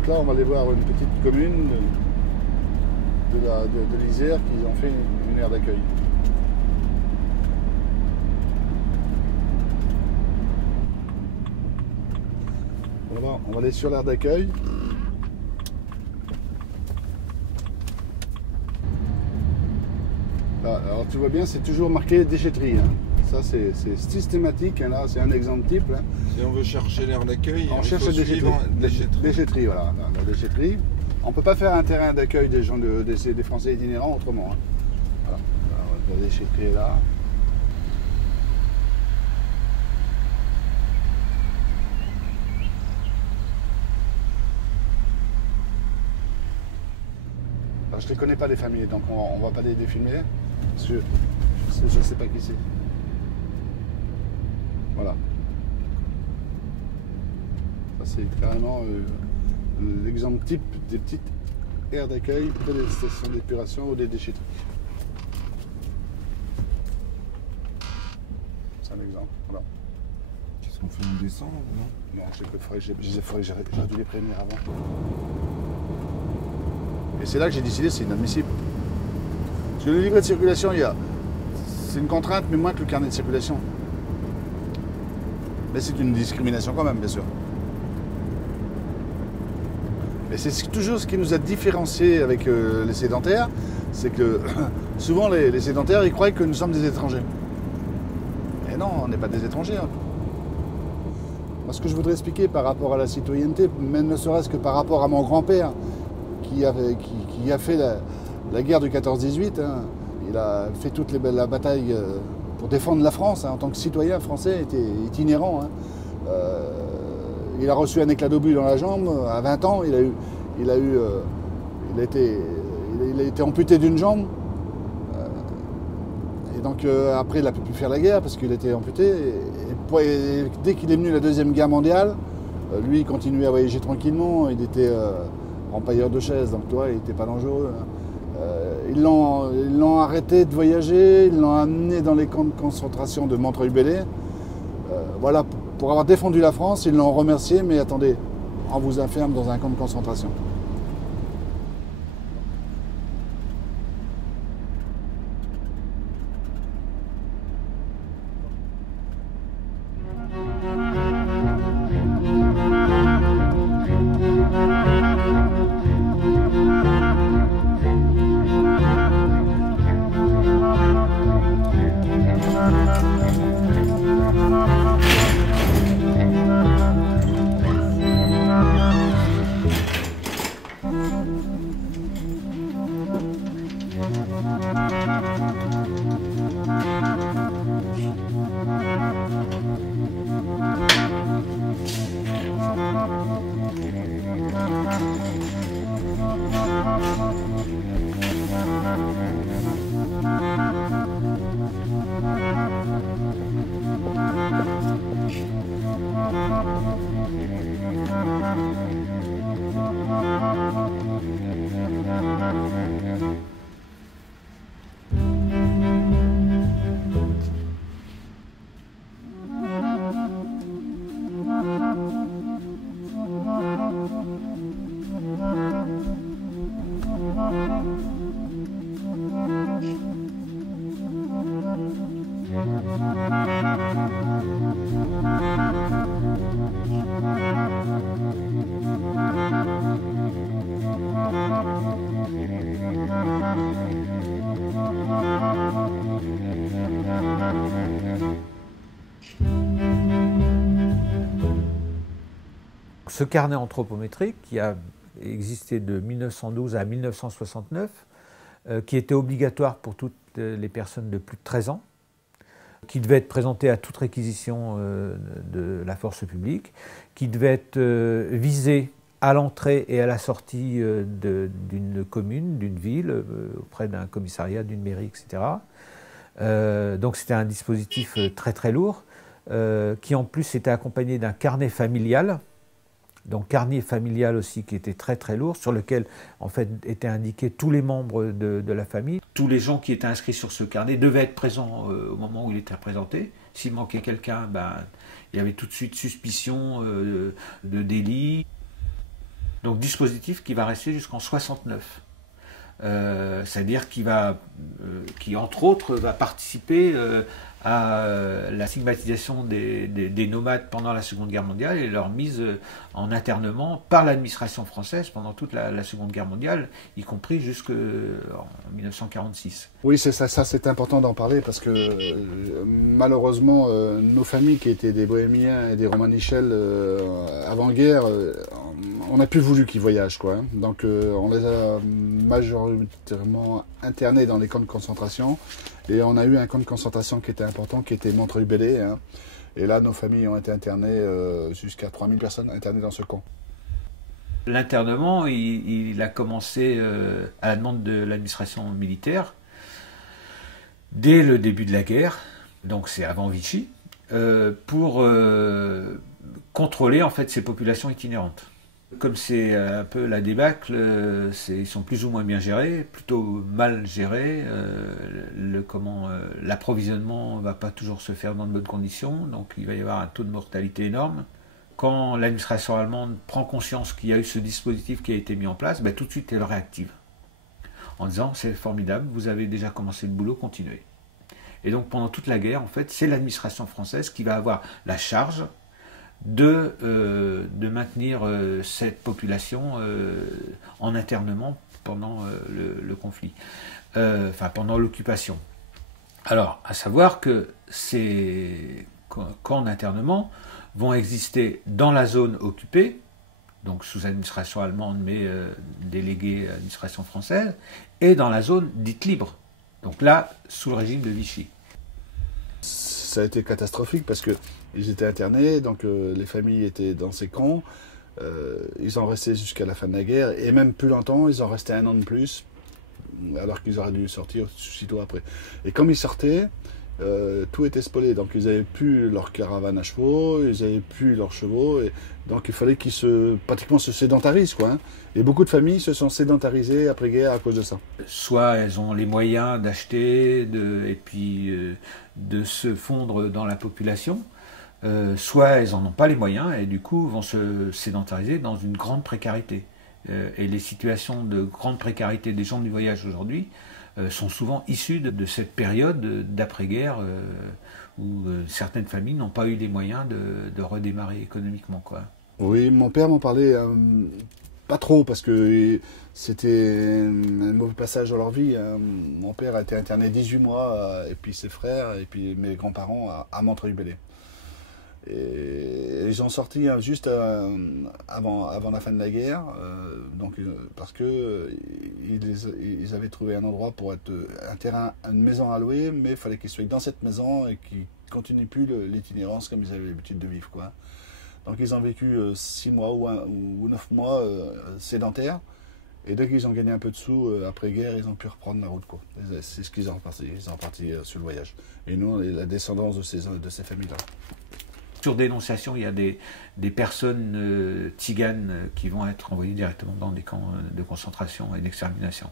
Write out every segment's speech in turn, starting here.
Donc là, on va aller voir une petite commune de l'Isère qui ont fait une aire d'accueil. Voilà, on va aller sur l'aire d'accueil. Alors tu vois bien, c'est toujours marqué déchetterie. Hein. Ça c'est systématique, hein, là c'est un exemple type. Hein. Si on veut chercher l'aire d'accueil, on cherche la déchetterie, voilà, la déchetterie. On ne peut pas faire un terrain d'accueil des gens des Français itinérants autrement. Hein. Voilà. Alors, la déchetterie est là. Alors, je ne les connais pas les familles, donc on ne va pas les filmer. Parce que je ne sais pas qui c'est. Voilà. Ça c'est carrément l'exemple type des petites aires d'accueil près des stations d'épuration ou des déchetteries. C'est un exemple. Voilà. Qu'est-ce qu'on fait, on descend ou non? Non, j'aurais dû les prévenir avant. Et c'est là que j'ai décidé c'est inadmissible. Parce que le livret de circulation, c'est une contrainte, mais moins que le carnet de circulation. Mais c'est une discrimination quand même, bien sûr. Mais c'est toujours ce qui nous a différenciés avec les sédentaires, c'est que souvent les sédentaires, ils croient que nous sommes des étrangers. Et non, on n'est pas des étrangers. Hein. Moi, ce que je voudrais expliquer par rapport à la citoyenneté, même ne serait-ce que par rapport à mon grand-père, qui a fait la guerre du 14-18, hein. Il a fait toute la bataille pour défendre la France, hein, en tant que citoyen français, itinérant. Hein. Il a reçu un éclat d'obus dans la jambe, à 20 ans, il a été amputé d'une jambe. Et donc après, il n'a pu plus faire la guerre parce qu'il était amputé. Et dès qu'il est venu la Deuxième Guerre mondiale, lui, il continuait à voyager tranquillement. Il était empailleur de chaises, donc toi, il n'était pas dangereux. Hein. Ils l'ont arrêté de voyager, ils l'ont amené dans les camps de concentration de Montreuil-Bellay. Voilà, pour avoir défendu la France, ils l'ont remercié, mais attendez, on vous enferme dans un camp de concentration. Ce carnet anthropométrique qui a existé de 1912 à 1969, qui était obligatoire pour toutes les personnes de plus de 13 ans, qui devait être présenté à toute réquisition de la force publique, qui devait être visé à l'entrée et à la sortie d'une commune, d'une ville, auprès d'un commissariat, d'une mairie, etc. Donc c'était un dispositif très très lourd, qui en plus était accompagné d'un carnet familial, donc carnet familial aussi qui était très très lourd, sur lequel en fait étaient indiqués tous les membres de la famille. Tous les gens qui étaient inscrits sur ce carnet devaient être présents au moment où il était présenté. S'il manquait quelqu'un, ben, il y avait tout de suite suspicion de délit. Donc dispositif qui va rester jusqu'en 69. C'est-à-dire qui entre autres va participer à la stigmatisation des nomades pendant la Seconde Guerre mondiale et leur mise en internement par l'administration française pendant toute la Seconde Guerre mondiale, y compris jusqu'en 1946. Oui, c'est ça c'est important d'en parler parce que malheureusement, nos familles qui étaient des bohémiens et des romanichels avant-guerre, on n'a plus voulu qu'ils voyagent, quoi. Hein. Donc on les a majoritairement internés dans les camps de concentration. Et on a eu un camp de concentration qui était important, qui était Montreuil-Bellay. Hein. Et là, nos familles ont été internées, jusqu'à 3000 personnes internées dans ce camp. L'internement, il a commencé à la demande de l'administration militaire dès le début de la guerre, donc c'est avant Vichy, pour contrôler en fait ces populations itinérantes. Comme c'est un peu la débâcle, ils sont plus ou moins bien gérés, plutôt mal gérés. L'approvisionnement ne va pas toujours se faire dans de bonnes conditions, donc il va y avoir un taux de mortalité énorme. Quand l'administration allemande prend conscience qu'il y a eu ce dispositif qui a été mis en place, tout de suite elle réactive, en disant c'est formidable, vous avez déjà commencé le boulot, continuez. Et donc pendant toute la guerre, en fait, c'est l'administration française qui va avoir la charge de maintenir cette population en internement pendant le conflit, pendant l'occupation. Alors, à savoir que ces camps d'internement vont exister dans la zone occupée, donc sous administration allemande mais déléguée à l'administration française, et dans la zone dite libre, donc là, sous le régime de Vichy. Ça a été catastrophique parce que ils étaient internés, donc les familles étaient dans ces camps. Ils en restaient jusqu'à la fin de la guerre, et même plus longtemps, ils en restaient 1 an de plus, alors qu'ils auraient dû sortir aussitôt après. Et comme ils sortaient, tout était spolié, donc ils n'avaient plus leur caravane à chevaux, ils n'avaient plus leurs chevaux, et donc il fallait qu'ils pratiquement se sédentarisent, quoi. Hein. Et beaucoup de familles se sont sédentarisées après-guerre à cause de ça. Soit elles ont les moyens d'acheter, et puis de se fondre dans la population, soit elles n'en ont pas les moyens et du coup vont se sédentariser dans une grande précarité. Et les situations de grande précarité des gens du voyage aujourd'hui sont souvent issues de cette période d'après-guerre où certaines familles n'ont pas eu les moyens de redémarrer économiquement, quoi. Oui, mon père m'en parlait pas trop parce que c'était un mauvais passage dans leur vie. Hein. Mon père a été interné 18 mois, et puis ses frères, et puis mes grands-parents à Montreuil-Bellay. Et ils ont sorti juste avant la fin de la guerre, parce que ils avaient trouvé un endroit pour être un terrain, une maison à louer, mais il fallait qu'ils soient dans cette maison et qu'ils ne continuent plus l'itinérance comme ils avaient l'habitude de vivre, quoi. Donc ils ont vécu 6 mois ou 9 mois sédentaires, et dès qu'ils ont gagné un peu de sous après-guerre, ils ont pu reprendre la route, quoi. C'est ce qu'ils ont reparti, sur le voyage. Et nous, on est la descendance de ces familles-là. Sur dénonciation, il y a des personnes tziganes qui vont être envoyées directement dans des camps de concentration et d'extermination.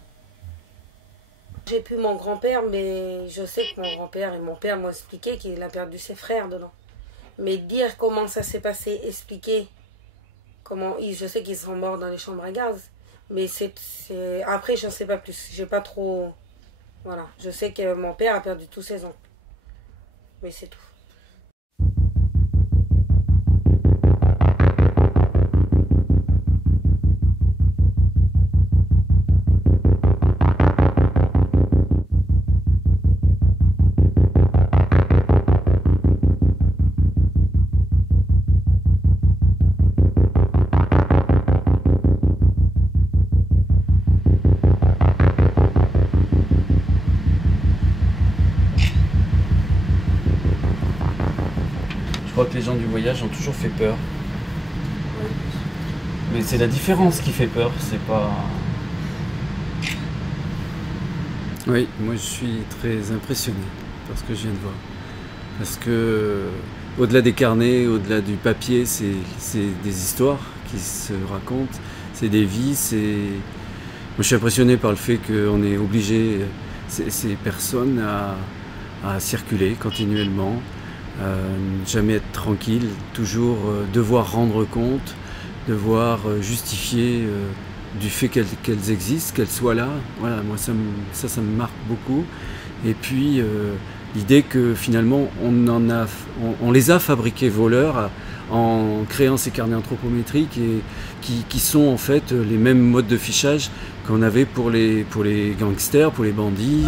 J'ai plus mon grand-père, mais je sais que mon grand-père et mon père m'ont expliqué qu'il a perdu ses frères dedans. Mais dire comment ça s'est passé, expliquer comment... Je sais qu'ils sont morts dans les chambres à gaz, mais après, je ne sais pas plus. J'ai pas trop... Voilà. Je sais que mon père a perdu tous ses oncles. Mais c'est tout. Je crois que les gens du voyage ont toujours fait peur. Mais c'est la différence qui fait peur, c'est pas... Oui, moi je suis très impressionné par ce que je viens de voir. Parce que, au-delà des carnets, au-delà du papier, c'est des histoires qui se racontent, c'est des vies, Moi je suis impressionné par le fait qu'on est obligé, ces personnes, à circuler continuellement. Jamais être tranquille, toujours devoir rendre compte devoir justifier du fait qu'elles existent, qu'elles soient là. Voilà, moi ça me marque beaucoup. Et puis l'idée que finalement on les a fabriqués voleurs en créant ces carnets anthropométriques et qui sont en fait les mêmes modes de fichage qu'on avait pour les gangsters, pour les bandits.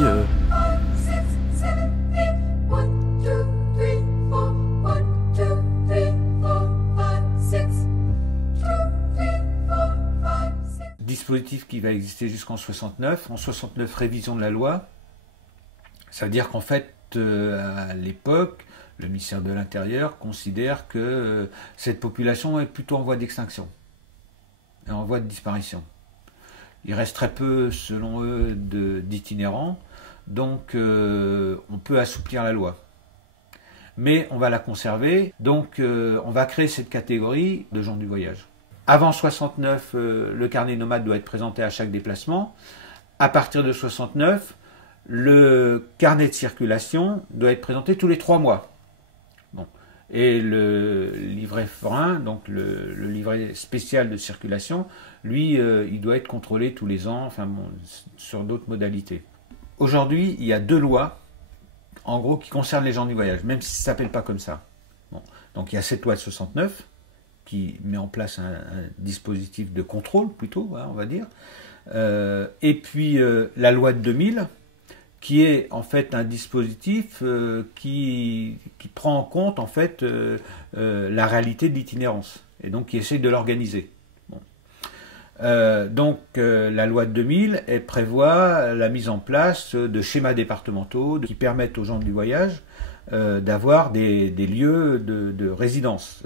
Dispositif qui va exister jusqu'en 69. En 69, révision de la loi. Ça veut dire qu'en fait, à l'époque, le ministère de l'Intérieur considère que cette population est plutôt en voie d'extinction et en voie de disparition. Il reste très peu, selon eux, d'itinérants, donc on peut assouplir la loi. Mais on va la conserver, donc on va créer cette catégorie de gens du voyage. Avant 69, le carnet nomade doit être présenté à chaque déplacement. À partir de 69, le carnet de circulation doit être présenté tous les 3 mois. Bon. Et le livret forain, donc le livret spécial de circulation, lui, il doit être contrôlé tous les ans, enfin bon, sur d'autres modalités. Aujourd'hui, il y a 2 lois, en gros, qui concernent les gens du voyage, même si ça ne s'appelle pas comme ça. Bon. Donc il y a cette loi de 69, qui met en place un dispositif de contrôle, plutôt, hein, on va dire. Et puis la loi de 2000, qui est en fait un dispositif qui prend en compte en fait la réalité de l'itinérance, et donc qui essaie de l'organiser. Bon. Donc la loi de 2000, elle prévoit la mise en place de schémas départementaux qui permettent aux gens du voyage d'avoir des lieux de résidence,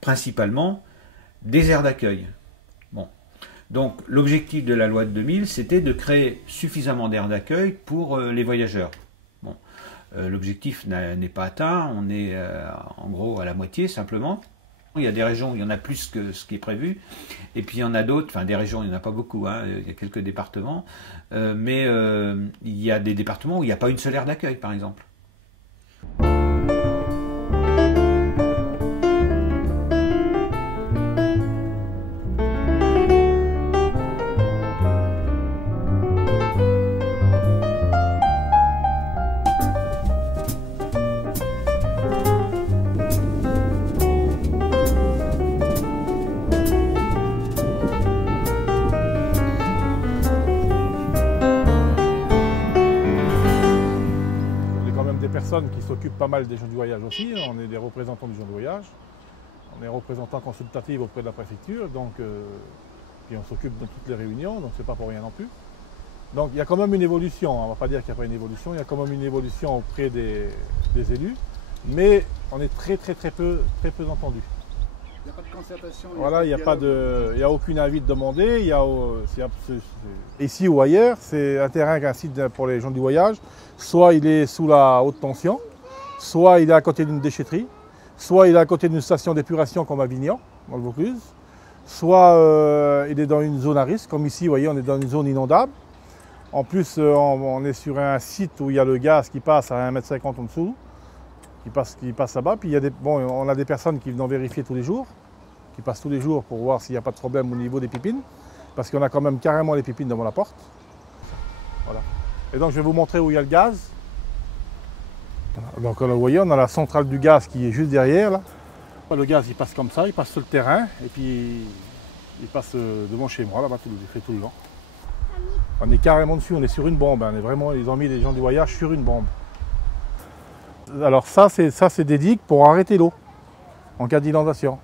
principalement des aires d'accueil. Bon. Donc l'objectif de la loi de 2000, c'était de créer suffisamment d'aires d'accueil pour les voyageurs. Bon. L'objectif n'est pas atteint, on est en gros à la moitié simplement. Il y a des régions où il y en a plus que ce qui est prévu, et puis il y en a d'autres, enfin des régions, il n'y en a pas beaucoup, hein, il y a quelques départements, mais il y a des départements où il n'y a pas une seule aire d'accueil, par exemple. Qui s'occupent pas mal des gens du voyage aussi. On est des représentants des gens du voyage. On est représentants consultatifs auprès de la préfecture, donc puis on s'occupe de toutes les réunions, donc c'est pas pour rien non plus. Donc il y a quand même une évolution, on ne va pas dire qu'il n'y a pas une évolution, il y a quand même une évolution auprès des élus, mais on est très peu entendus. Il n'y a pas de concertation. Voilà, il n'y a aucun avis de demander. Ici ou ailleurs, c'est un terrain qu'un site pour les gens du voyage. Soit il est sous la haute tension, soit il est à côté d'une déchetterie, soit il est à côté d'une station d'épuration comme à Vignan, dans le Vaucluse, soit il est dans une zone à risque, comme ici, vous voyez, on est dans une zone inondable. En plus, on est sur un site où il y a le gaz qui passe à 1,50 m en dessous, qui passe là-bas. Puis on a des personnes qui viennent vérifier tous les jours, qui passent tous les jours pour voir s'il n'y a pas de problème au niveau des pipines, parce qu'on a quand même carrément les pipines devant la porte. Voilà. Et donc je vais vous montrer où il y a le gaz. Donc vous voyez, on a la centrale du gaz qui est juste derrière là. Le gaz il passe comme ça, il passe sur le terrain et puis il passe devant chez moi là-bas, il fait tout le vent. On est carrément dessus, on est sur une bombe, on est vraiment, ils ont mis les gens du voyage sur une bombe. Alors ça c'est des digues pour arrêter l'eau en cas d'inondation.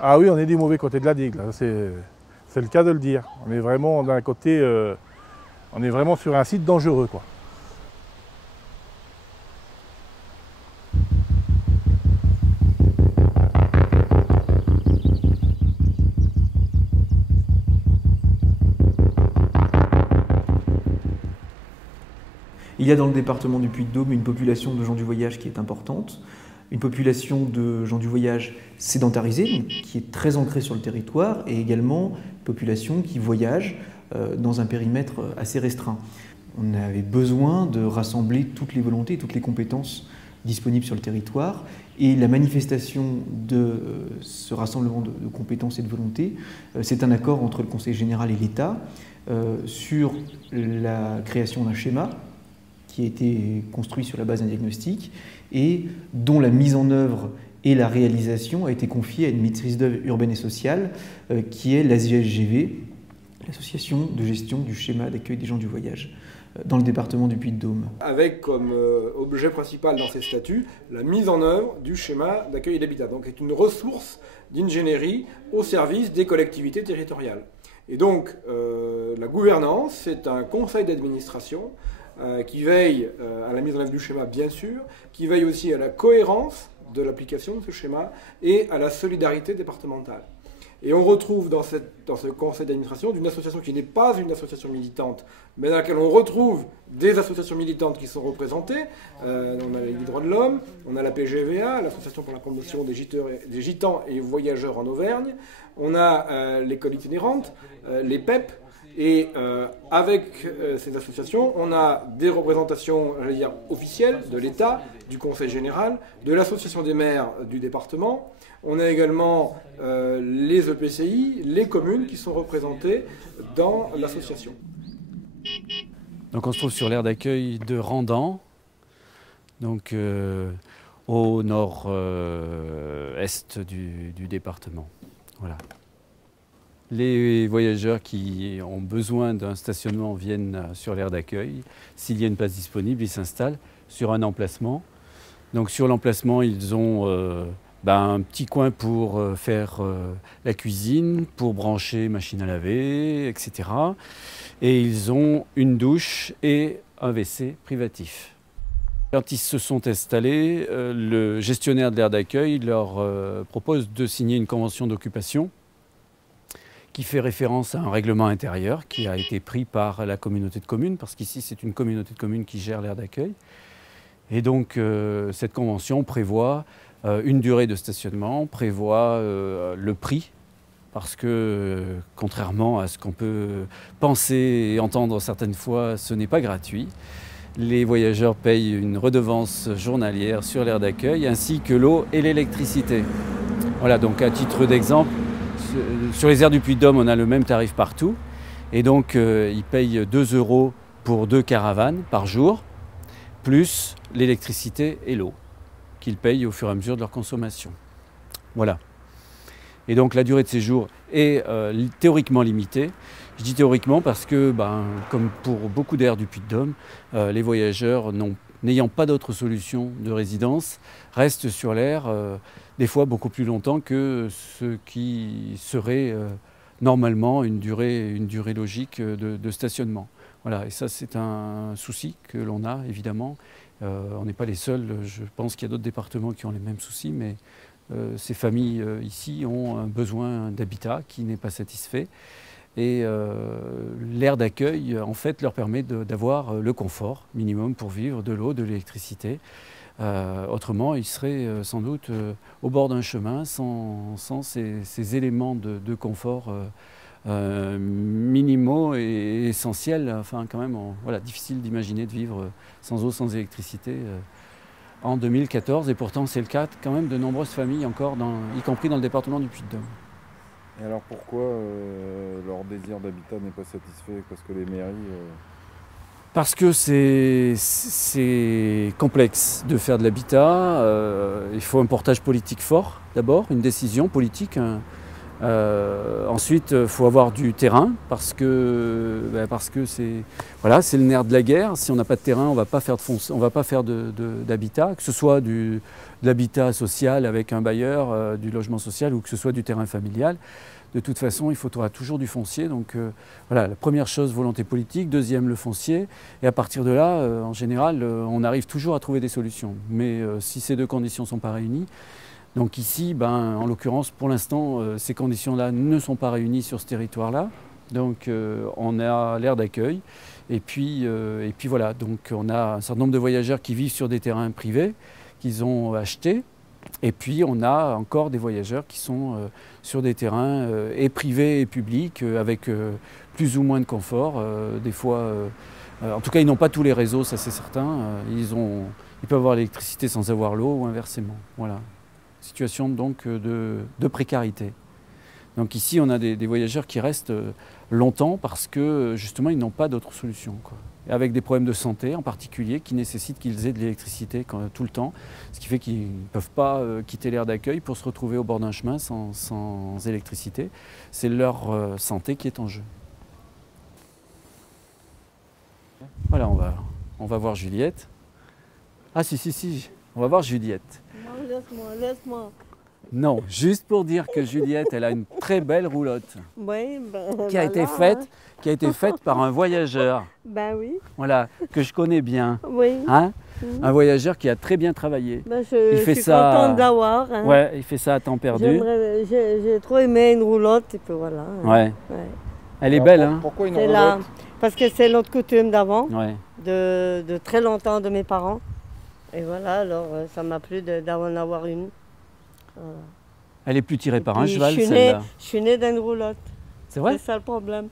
Ah oui, on est du mauvais côté de la digue, c'est le cas de le dire. On est vraiment d'un côté, on est vraiment sur un site dangereux, quoi. Il y a dans le département du Puy-de-Dôme une population de gens du voyage qui est importante, une population de gens du voyage sédentarisés, donc qui est très ancrée sur le territoire, et également une population qui voyage dans un périmètre assez restreint. On avait besoin de rassembler toutes les volontés, toutes les compétences disponibles sur le territoire. Et la manifestation de ce rassemblement de compétences et de volontés, c'est un accord entre le Conseil général et l'État sur la création d'un schéma qui a été construit sur la base d'un diagnostic et dont la mise en œuvre et la réalisation a été confiée à une maîtrise d'œuvre urbaine et sociale qui est l'ASGSGV, l'Association de gestion du schéma d'accueil des gens du voyage, dans le département du Puy-de-Dôme. Avec comme objet principal dans ces statuts la mise en œuvre du schéma d'accueil et d'habitat. Donc c'est une ressource d'ingénierie au service des collectivités territoriales. Et donc la gouvernance, c'est un conseil d'administration qui veille à la mise en œuvre du schéma, bien sûr, qui veille aussi à la cohérence de l'application de ce schéma et à la solidarité départementale. Et on retrouve dans ce conseil d'administration d'une association qui n'est pas une association militante, mais dans laquelle on retrouve des associations militantes qui sont représentées. On a la Ligue des droits de l'homme, on a la PGVA, l'Association pour la promotion des gitans et voyageurs en Auvergne, on a l'école itinérante, les PEP, et avec ces associations, on a des représentations, j'allais dire, officielles de l'État, du Conseil général, de l'Association des maires du département. On a également les EPCI, les communes qui sont représentées dans l'association. Donc on se trouve sur l'aire d'accueil de Randan, donc au nord-est du département. Voilà. Les voyageurs qui ont besoin d'un stationnement viennent sur l'aire d'accueil. S'il y a une place disponible, ils s'installent sur un emplacement. Donc sur l'emplacement, ils ont un petit coin pour faire la cuisine, pour brancher machine à laver, etc. Et ils ont une douche et un WC privatif. Quand ils se sont installés, le gestionnaire de l'aire d'accueil leur propose de signer une convention d'occupation qui fait référence à un règlement intérieur qui a été pris par la communauté de communes, parce qu'ici c'est une communauté de communes qui gère l'aire d'accueil. Et donc cette convention prévoit une durée de stationnement, prévoit le prix, parce que contrairement à ce qu'on peut penser et entendre certaines fois, ce n'est pas gratuit. Les voyageurs payent une redevance journalière sur l'aire d'accueil, ainsi que l'eau et l'électricité. Voilà, donc à titre d'exemple, sur les aires du Puy-de-Dôme, on a le même tarif partout. Et donc, ils payent 2 € pour 2 caravanes par jour, plus l'électricité et l'eau, qu'ils payent au fur et à mesure de leur consommation. Voilà. Et donc, la durée de séjour est théoriquement limitée. Je dis théoriquement parce que, comme pour beaucoup d'aires du Puy-de-Dôme, les voyageurs n'ayant pas d'autre solution de résidence, restent sur l'aire des fois beaucoup plus longtemps que ce qui serait normalement une durée logique de stationnement. Voilà, et ça c'est un souci que l'on a évidemment. On n'est pas les seuls, je pense qu'il y a d'autres départements qui ont les mêmes soucis, mais ces familles ici ont un besoin d'habitat qui n'est pas satisfait. Et l'aire d'accueil, en fait, leur permet d'avoir le confort minimum pour vivre, de l'eau, de l'électricité. Autrement, ils seraient sans doute au bord d'un chemin sans ces éléments de confort minimaux et essentiels. Enfin, quand même, voilà, difficile d'imaginer de vivre sans eau, sans électricité en 2014. Et pourtant, c'est le cas quand même de nombreuses familles encore, y compris dans le département du Puy-de-Dôme. Et alors pourquoi leur désir d'habitat n'est pas satisfait? Parce que les mairies... Parce que c'est complexe de faire de l'habitat. Il faut un portage politique fort, d'abord, une décision politique. Ensuite, il faut avoir du terrain, parce que c'est le nerf de la guerre. Si on n'a pas de terrain, on ne va pas faire d'habitat, que ce soit de l'habitat social avec un bailleur, du logement social, ou que ce soit du terrain familial. De toute façon, il faudra toujours du foncier. Donc voilà, la première chose, volonté politique. Deuxième, le foncier. Et à partir de là, en général, on arrive toujours à trouver des solutions. Mais si ces deux conditions ne sont pas réunies, donc ici, en l'occurrence, pour l'instant, ces conditions-là ne sont pas réunies sur ce territoire-là. Donc on a l'aire d'accueil. Et puis voilà, donc on a un certain nombre de voyageurs qui vivent sur des terrains privés qu'ils ont achetés. Et puis on a encore des voyageurs qui sont sur des terrains et privés et publics avec plus ou moins de confort. Des fois, en tout cas, ils n'ont pas tous les réseaux, ça c'est certain. ils peuvent avoir l'électricité sans avoir l'eau ou inversement. Voilà. Situation donc de précarité. Donc ici, on a des voyageurs qui restent longtemps parce que justement, ils n'ont pas d'autre solution, quoi. Et avec des problèmes de santé en particulier qui nécessitent qu'ils aient de l'électricité tout le temps, ce qui fait qu'ils ne peuvent pas quitter l'aire d'accueil pour se retrouver au bord d'un chemin sans électricité. C'est leur santé qui est en jeu. Voilà, on va voir Juliette. Ah si, on va voir Juliette. Non, laisse-moi. Non, juste pour dire que Juliette, elle a une très belle roulotte Oui, qui a été faite par un voyageur. Ben oui. Voilà, que je connais bien. Oui. Hein, un voyageur qui a très bien travaillé. Ben je suis contente d'avoir. Hein. Ouais, il fait ça à temps perdu. J'ai trop aimé une roulotte et puis voilà. Ouais. Elle est belle, hein. Pourquoi une C'est roulotte? là, parce que c'est notre coutume d'avant, Ouais. de très longtemps de mes parents. Et voilà, alors ça m'a plu d'en avoir une. Voilà. Elle est plus tirée par un Puis, cheval, celle-là. Je suis née d'une roulotte. C'est vrai? C'est ça le problème.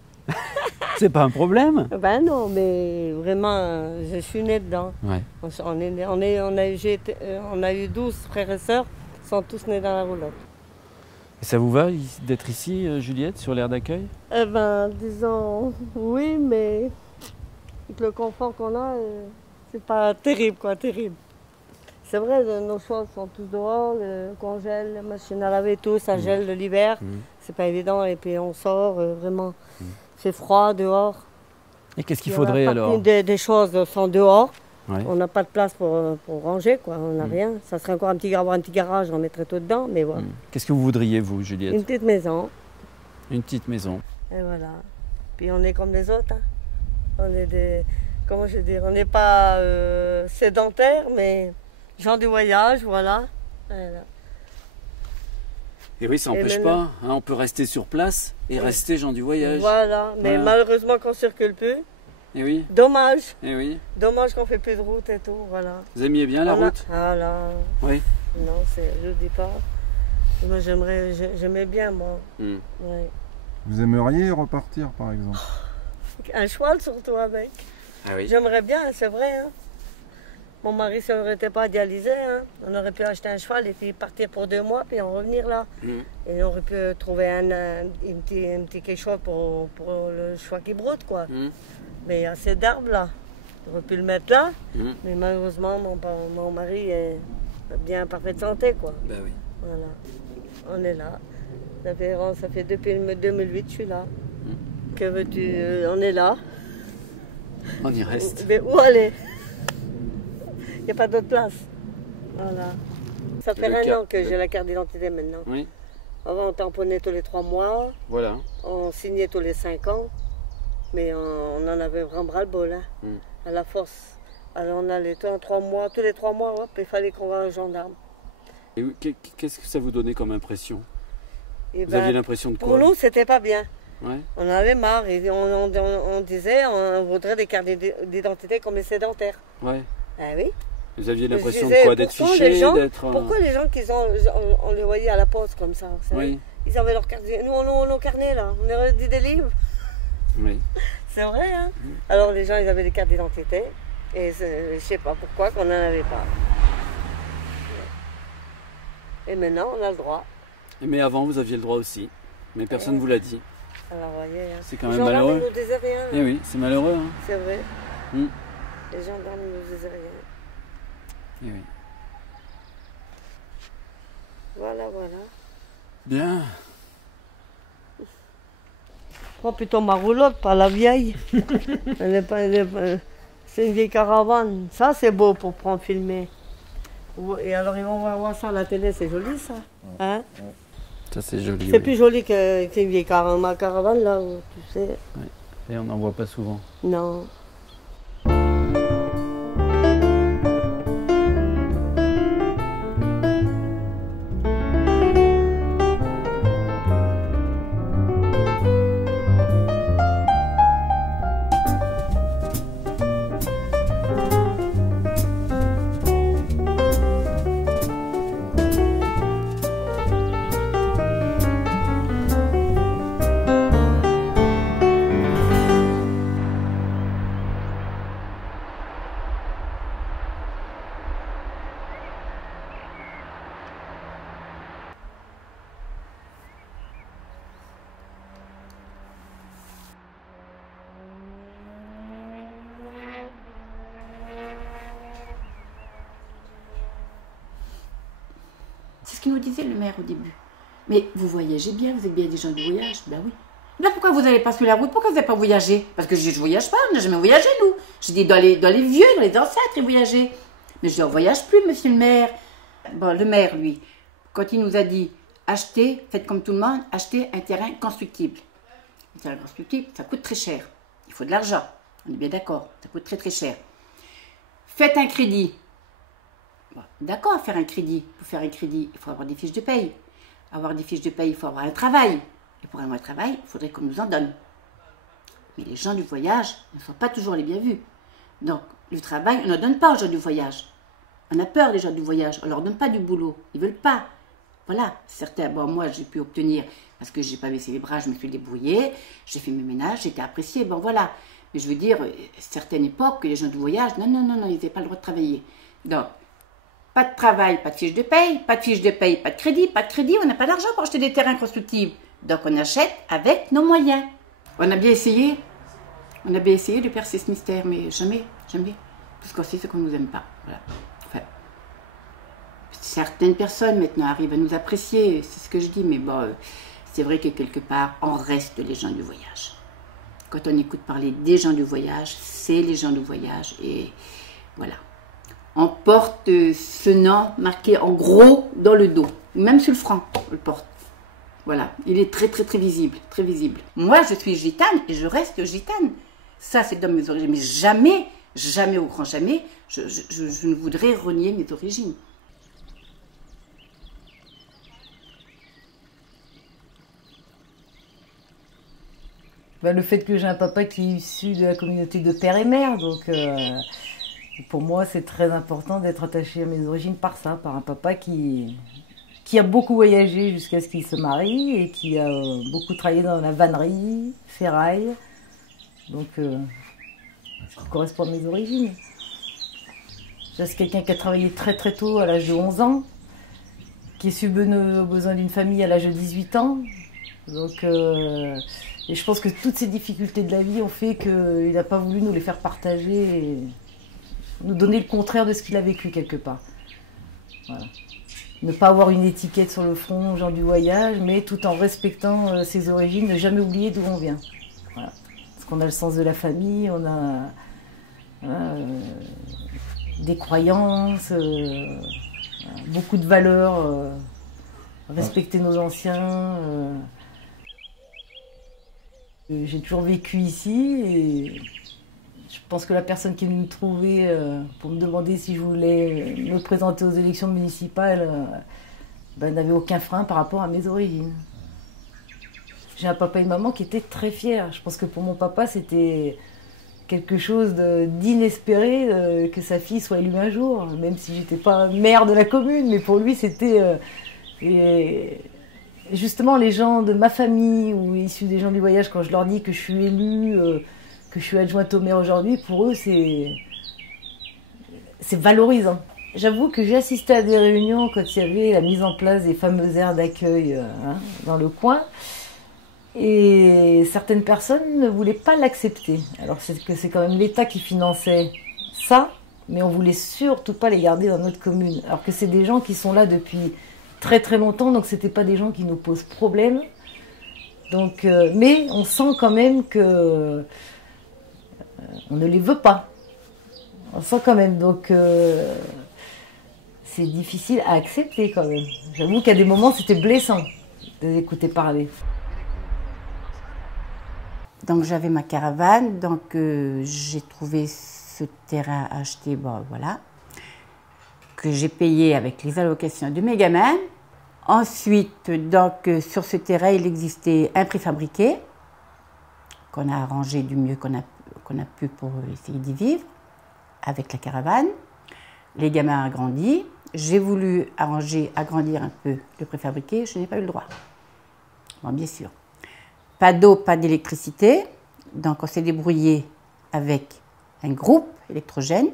C'est pas un problème? Ben non, mais vraiment, je suis née dedans. Ouais. On a eu 12 frères et sœurs, ils sont tous nés dans la roulotte. Et ça vous va d'être ici, Juliette, sur l'aire d'accueil? Eh ben, disons, oui, mais avec le confort qu'on a, c'est pas terrible, quoi, terrible. C'est vrai, nos choses sont tous dehors, le congèle, la machine à laver, tout, ça gèle de l'hiver. C'est pas évident, et puis on sort, vraiment, c'est froid dehors. Et qu'est-ce qu'il faudrait alors? Des choses sont dehors. Ouais. On n'a pas de place pour ranger, quoi. On n'a rien. Ça serait encore un petit garage, on mettrait tout dedans, mais voilà. Qu'est-ce que vous voudriez, vous, Juliette? Une petite maison. Une petite maison. Et voilà. Puis on est comme les autres. Hein. On est des... Comment je veux dire? On n'est pas sédentaires, mais gens du voyage, voilà. Voilà. Et oui, ça n'empêche pas. Hein, on peut rester sur place et rester gens du voyage. Voilà. Mais malheureusement qu'on ne circule plus. Et oui. Dommage. Et oui. Dommage qu'on ne fait plus de route et tout, voilà. Vous aimiez bien la route? Ah là. Oui. Non, je ne dis pas. Moi, j'aimais bien, moi. Ouais. Vous aimeriez repartir, par exemple? Un cheval, surtout, avec. Ah oui. J'aimerais bien, c'est vrai. Hein. Mon mari, ça n'aurait été pas dialysé. Hein. On aurait pu acheter un cheval et puis partir pour 2 mois, puis en revenir là. Et on aurait pu trouver un petit quelque chose pour le cheval qui broute, quoi. Mais il y a assez d'arbres là. On aurait pu le mettre là. Mais malheureusement, mon mari est bien en parfaite santé, quoi. Ben oui. Voilà. On est là. Ça fait depuis 2008 je suis là. Que veux-tu? On est là. On y reste. Mais où aller? Il n'y a pas d'autre place. Voilà. Ça fait un an que j'ai la carte d'identité maintenant. Oui. Avant, on tamponnait tous les 3 mois. Voilà. On signait tous les 5 ans. Mais on en avait vraiment bras-le-bol, hein, à la force. Alors on allait tous les 3 mois, hop, il fallait qu'on voit un gendarme. Et qu'est-ce que ça vous donnait comme impression? Et vous aviez l'impression de quoi? Pour nous, c'était pas bien. Ouais. On avait marre et on disait on voudrait des cartes d'identité comme les sédentaires. Ouais. Ah oui. Vous aviez l'impression de quoi? D'être fiché, d'être... Pourquoi les gens on les voyait à la poste comme ça? Oui. Ils avaient leur carte. Nous, on a nos carnets là, on aurait dit des livres. Oui. C'est vrai, hein. Alors les gens, ils avaient des cartes d'identité et je sais pas pourquoi qu'on n'en avait pas. Et maintenant, on a le droit. Mais avant, vous aviez le droit aussi. Mais personne ne vous l'a dit. Alors, voyez, hein. C'est quand même malheureux. Les gendarmes ne nous disaient rien. Eh oui, c'est malheureux. Hein. C'est vrai. Les gendarmes ne nous disaient rien. Eh oui. Voilà, voilà. Bien. Prends plutôt ma roulotte, pas la vieille. C'est une vieille caravane. Ça, c'est beau pour prendre filmer. Et alors, ils vont voir ça à la télé, c'est joli, ça. Hein? Ça, c'est joli. C'est plus joli qu'une vieille caravane. Ma caravane, là, où, tu sais. Ouais. Et on n'en voit pas souvent. Non. ce qu'il nous disait le maire au début. Mais vous voyagez bien, vous êtes bien des gens de voyage. Ben oui. Là, pourquoi vous n'allez pas sur la route? Pourquoi vous n'avez pas voyagé? Parce que je ne voyage pas, on n'a jamais voyagé, nous. Je dis, dans les vieux, dans les ancêtres, ils voyageaient. Mais je dis, on ne voyage plus, monsieur le maire. Bon, le maire, lui, quand il nous a dit, achetez, faites comme tout le monde, achetez un terrain constructible. Un terrain constructible, ça coûte très cher. Il faut de l'argent. On est bien d'accord, ça coûte très très cher. Faites un crédit. Bon, d'accord, faire un crédit. Pour faire un crédit, il faut avoir des fiches de paye. Avoir des fiches de paye, il faut avoir un travail. Et pour avoir un travail, il faudrait qu'on nous en donne. Mais les gens du voyage ne sont pas toujours les bien vus. Donc, le travail, on ne donne pas aux gens du voyage. On a peur des gens du voyage, on ne leur donne pas du boulot. Ils ne veulent pas. Voilà, certains, bon, moi j'ai pu obtenir, parce que je n'ai pas baissé les bras, je me suis débrouillée, j'ai fait mes ménages, j'ai été appréciée, bon voilà. Mais je veux dire, certaines époques, les gens du voyage, non, ils n'avaient pas le droit de travailler. Donc, pas de travail, pas de fiche de paye, pas de fiche de paye, pas de crédit, on n'a pas d'argent pour acheter des terrains constructibles. Donc on achète avec nos moyens. On a bien essayé de percer ce mystère, mais jamais. Tout ce qu'on sait, c'est qu'on ne nous aime pas. Voilà. Enfin, certaines personnes maintenant arrivent à nous apprécier, c'est ce que je dis, mais bon, c'est vrai que quelque part, on reste les gens du voyage. Quand on écoute parler des gens du voyage, c'est les gens du voyage, et voilà. On porte ce nom marqué en gros dans le dos, même sur le front, on le porte. Voilà, il est très visible, très visible. Moi, je suis gitane et je reste gitane. Ça, c'est dans mes origines. Mais jamais au grand jamais, je ne voudrais renier mes origines. Bah, le fait que j'ai un papa qui est issu de la communauté de père et mère, donc pour moi, c'est très important d'être attaché à mes origines par ça, par un papa qui a beaucoup voyagé jusqu'à ce qu'il se marie et qui a beaucoup travaillé dans la vannerie, ferraille. Donc, ça correspond à mes origines. C'est quelqu'un qui a travaillé très tôt, à l'âge de 11 ans, qui est subvenu aux besoins d'une famille à l'âge de 18 ans. Donc, et je pense que toutes ces difficultés de la vie ont fait qu'il n'a pas voulu nous les faire partager et nous donner le contraire de ce qu'il a vécu quelque part. Voilà. Ne pas avoir une étiquette sur le front, genre du voyage, mais tout en respectant ses origines, ne jamais oublier d'où on vient. Voilà. Parce qu'on a le sens de la famille, on a des croyances, beaucoup de valeurs, respecter nos anciens. J'ai toujours vécu ici et je pense que la personne qui est venue me trouver pour me demander si je voulais me présenter aux élections municipales n'avait aucun frein par rapport à mes origines. J'ai un papa et une maman qui étaient très fiers. Je pense que pour mon papa, c'était quelque chose d'inespéré que sa fille soit élue un jour, même si j'étais pas maire de la commune, mais pour lui, c'était... justement, les gens de ma famille ou issus des gens du voyage, quand je leur dis que je suis élue, que je suis adjointe au maire aujourd'hui, pour eux, c'est valorisant. J'avoue que j'ai assisté à des réunions quand il y avait la mise en place des fameuses aires d'accueil dans le coin. Et certaines personnes ne voulaient pas l'accepter. Alors c'est quand même l'État qui finançait ça, mais on voulait surtout pas les garder dans notre commune. Alors que c'est des gens qui sont là depuis très longtemps, donc c'était pas des gens qui nous posent problème. Donc, mais on sent quand même que on ne les veut pas. On sent quand même, donc c'est difficile à accepter quand même. J'avoue qu'à des moments c'était blessant de les écouter parler. Donc j'avais ma caravane, donc j'ai trouvé ce terrain à acheter, bon voilà, que j'ai payé avec les allocations de mes gamins. Ensuite, donc sur ce terrain, il existait un préfabriqué qu'on a arrangé du mieux qu'on a pu pour essayer d'y vivre avec la caravane. Les gamins ont grandi. J'ai voulu agrandir un peu le préfabriqué, je n'ai pas eu le droit. Bon, bien sûr. Pas d'eau, pas d'électricité, donc on s'est débrouillé avec un groupe électrogène.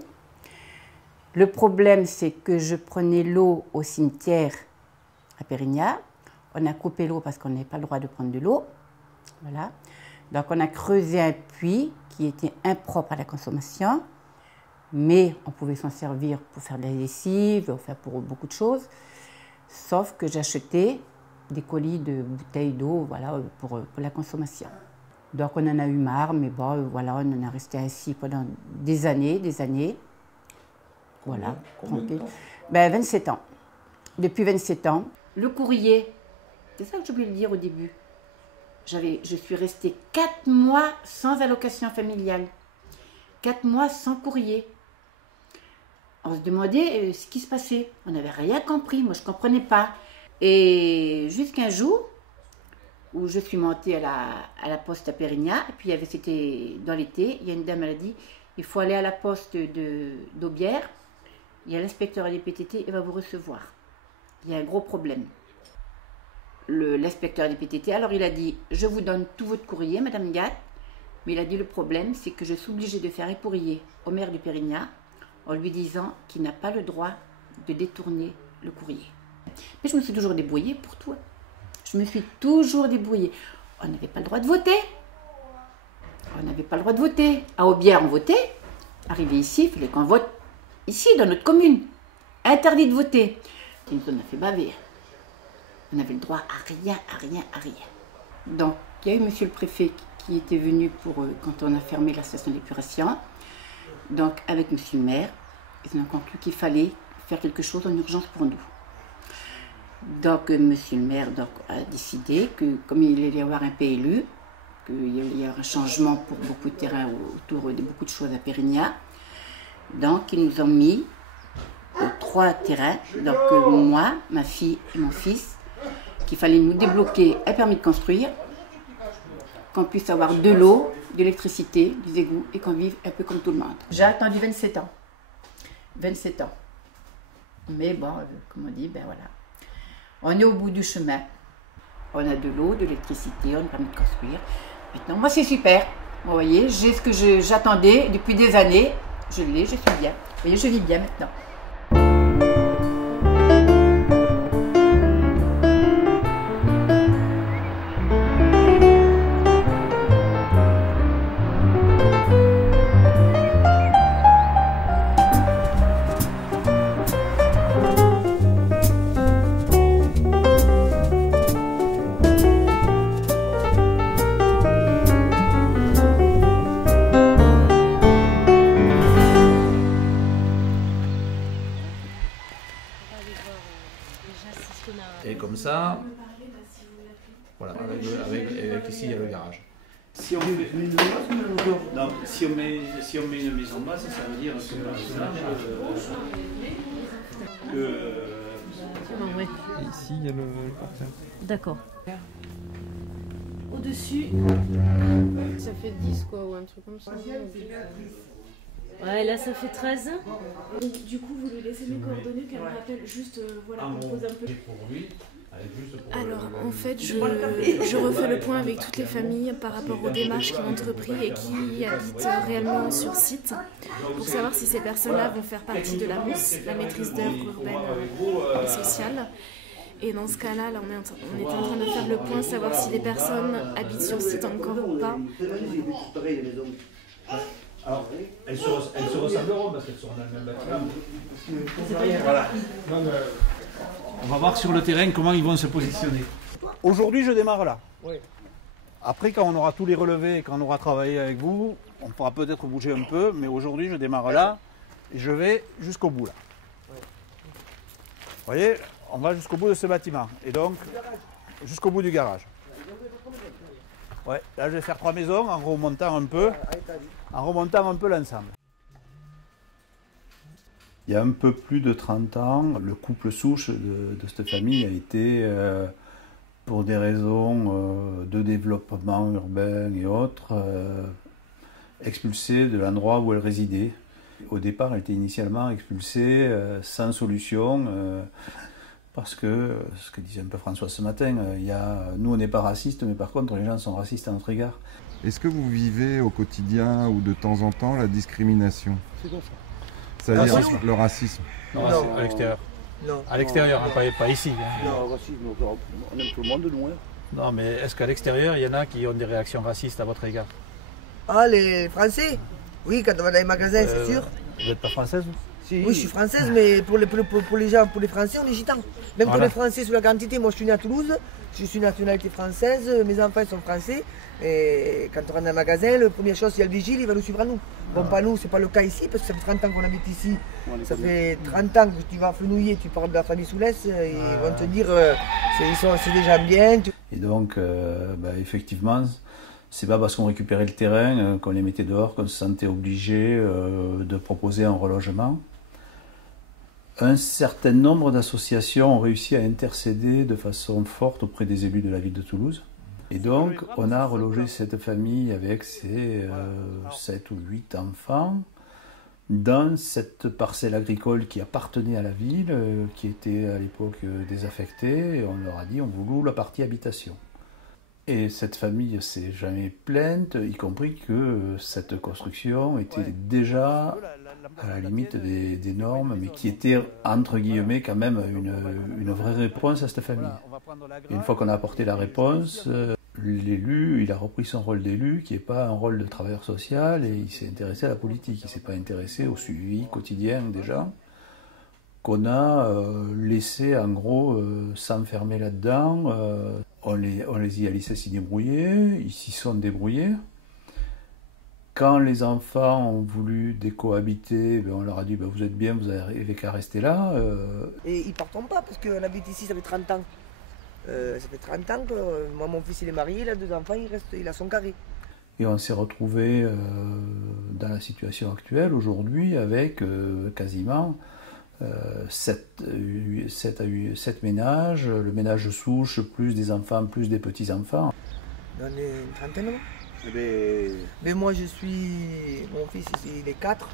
Le problème, c'est que je prenais l'eau au cimetière à Pérignat. On a coupé l'eau parce qu'on n'avait pas le droit de prendre de l'eau. Voilà. Donc on a creusé un puits qui était impropre à la consommation, mais on pouvait s'en servir pour faire de la lessive, enfin pour beaucoup de choses. Sauf que j'achetais des colis de bouteilles d'eau, voilà, pour la consommation. Donc on en a eu marre, mais bon, voilà, on en a resté ainsi pendant des années. Voilà, tranquille. Ben, 27 ans. Depuis 27 ans. Le courrier, c'est ça que j'ai oublié de dire au début. Je suis restée 4 mois sans allocation familiale. 4 mois sans courrier. On se demandait ce qui se passait. On n'avait rien compris, moi je ne comprenais pas. Et jusqu'un jour, où je suis montée à la poste à Pérignas, et puis c'était dans l'été, il y a une dame, elle a dit, il faut aller à la poste d'Aubière, il y a l'inspecteur des PTT, il va vous recevoir. Il y a un gros problème. L'inspecteur des PTT, alors il a dit, je vous donne tout votre courrier, Madame Gatt, mais il a dit, le problème, c'est que je suis obligée de faire un courrier au maire de Pérignas, en lui disant qu'il n'a pas le droit de détourner le courrier. Mais je me suis toujours débrouillée pour tout. Je me suis toujours débrouillée. On n'avait pas le droit de voter. On n'avait pas le droit de voter. À Aubière, on votait. Arrivé ici, il fallait qu'on vote ici, dans notre commune. Interdit de voter. Ça nous en a fait baver. On n'avait le droit à rien. Donc, il y a eu monsieur le préfet qui était venu pour, quand on a fermé la station d'épuration. Donc, avec monsieur le maire, ils ont conclu qu'il fallait faire quelque chose en urgence pour nous. Donc, monsieur le maire a décidé que, comme il allait y avoir un PLU, qu'il y a un changement pour beaucoup de terrains autour de beaucoup de choses à Pérignas, donc ils nous ont mis 3 terrains, donc moi, ma fille et mon fils, qu'il fallait nous débloquer un permis de construire, qu'on puisse avoir de l'eau, de l'électricité, des égouts et qu'on vive un peu comme tout le monde. J'ai attendu 27 ans. 27 ans. Mais bon, comme on dit, ben voilà. On est au bout du chemin. On a de l'eau, de l'électricité, on a permis de construire. Maintenant, moi, c'est super. Vous voyez, j'ai ce que j'attendais depuis des années. Je l'ai, je suis bien. Vous voyez, je vis bien maintenant. Et comme ça, voilà, avec ici il y a le garage. Si on met une maison non, si on met une maison basse, ça veut dire Et ici il y a le parterre. D'accord. Au-dessus, ça fait 10 quoi, ou un truc comme ça. Ouais, là ça fait 13. Donc du coup, vous lui laissez mes coordonnées, qu'elle me rappelle juste, voilà, on pose un peu. Alors, en fait, je refais le point avec toutes les familles par rapport aux démarches qui ont entrepris et qui habitent réellement sur site, pour savoir si ces personnes-là vont faire partie de la MOUS, la maîtrise d'œuvre urbaine et sociale. Et dans ce cas-là, là, on est en train de faire le point, savoir si les personnes habitent sur site encore ou pas. Alors, elles se ressembleront parce qu'elles sont dans le même bâtiment. Voilà. Donc, on va voir sur le terrain comment ils vont se positionner. Aujourd'hui, je démarre là. Oui. Après, quand on aura tous les relevés, quand on aura travaillé avec vous, on pourra peut-être bouger un peu, mais aujourd'hui, je démarre là et je vais jusqu'au bout là. Oui. Vous voyez, on va jusqu'au bout de ce bâtiment et donc jusqu'au bout du garage. Ouais, là, je vais faire 3 maisons en remontant un peu l'ensemble. Il y a un peu plus de 30 ans, le couple souche de cette famille a été, pour des raisons de développement urbain et autres, expulsée de l'endroit où elle résidait. Au départ, elle était initialement expulsée sans solution, parce que, ce que disait un peu François ce matin, nous on n'est pas racistes, mais par contre les gens sont racistes à notre égard. Est-ce que vous vivez au quotidien ou de temps en temps la discrimination? C'est bon ça. C'est-à-dire le racisme? Non, à l'extérieur. Non. À l'extérieur, hein, pas ici. Hein. Non, racisme, on aime tout le monde, nous. Hein. Non, mais est-ce qu'à l'extérieur, il y en a qui ont des réactions racistes à votre égard? Ah, les Français? Oui, quand on va dans les magasins, c'est sûr. Vous n'êtes pas française, vous? Oui, je suis française, mais pour les gens, pour les Français, on est gitans. Même pour les Français, sur la quantité, moi je suis né à Toulouse, je suis nationalité française, mes enfants sont français. Et quand on rentre dans un magasin, la première chose, il y a le vigile, il va nous suivre à nous. Bon, pas nous, c'est pas le cas ici, parce que ça fait 30 ans qu'on habite ici. Ça fait 30 ans que tu vas à Fenouillet, tu parles de la famille Soulès, et ils vont te dire, c'est des gens bien. Et donc, effectivement, c'est pas parce qu'on récupérait le terrain, qu'on les mettait dehors, qu'on se sentait obligé de proposer un relogement. Un certain nombre d'associations ont réussi à intercéder de façon forte auprès des élus de la ville de Toulouse. Et donc, on a relogé cette famille avec ses 7 ou 8 enfants dans cette parcelle agricole qui appartenait à la ville, qui était à l'époque désaffectée, et on leur a dit on vous loue la partie habitation. Et cette famille s'est jamais plainte, y compris que cette construction était déjà à la limite des normes, mais qui était entre guillemets quand même une vraie réponse à cette famille. Et une fois qu'on a apporté la réponse, l'élu, il a repris son rôle d'élu, qui n'est pas un rôle de travailleur social, et il s'est intéressé à la politique, il ne s'est pas intéressé au suivi quotidien des gens, qu'on a laissé en gros s'enfermer là-dedans. On les y a laissés s'y débrouiller, ils s'y sont débrouillés. Quand les enfants ont voulu décohabiter, on leur a dit vous êtes bien, vous n'avez qu'à rester là. Et ils ne partent pas, parce qu'on habite ici, ça fait 30 ans. Ça fait 30 ans que moi, mon fils il est marié, il a 2 enfants, il a son carré. Et on s'est retrouvé dans la situation actuelle aujourd'hui avec quasiment 7 ménages, le ménage souche, plus des enfants, plus des petits-enfants. On est une trentaine. Mais moi je suis, mon fils il est 4,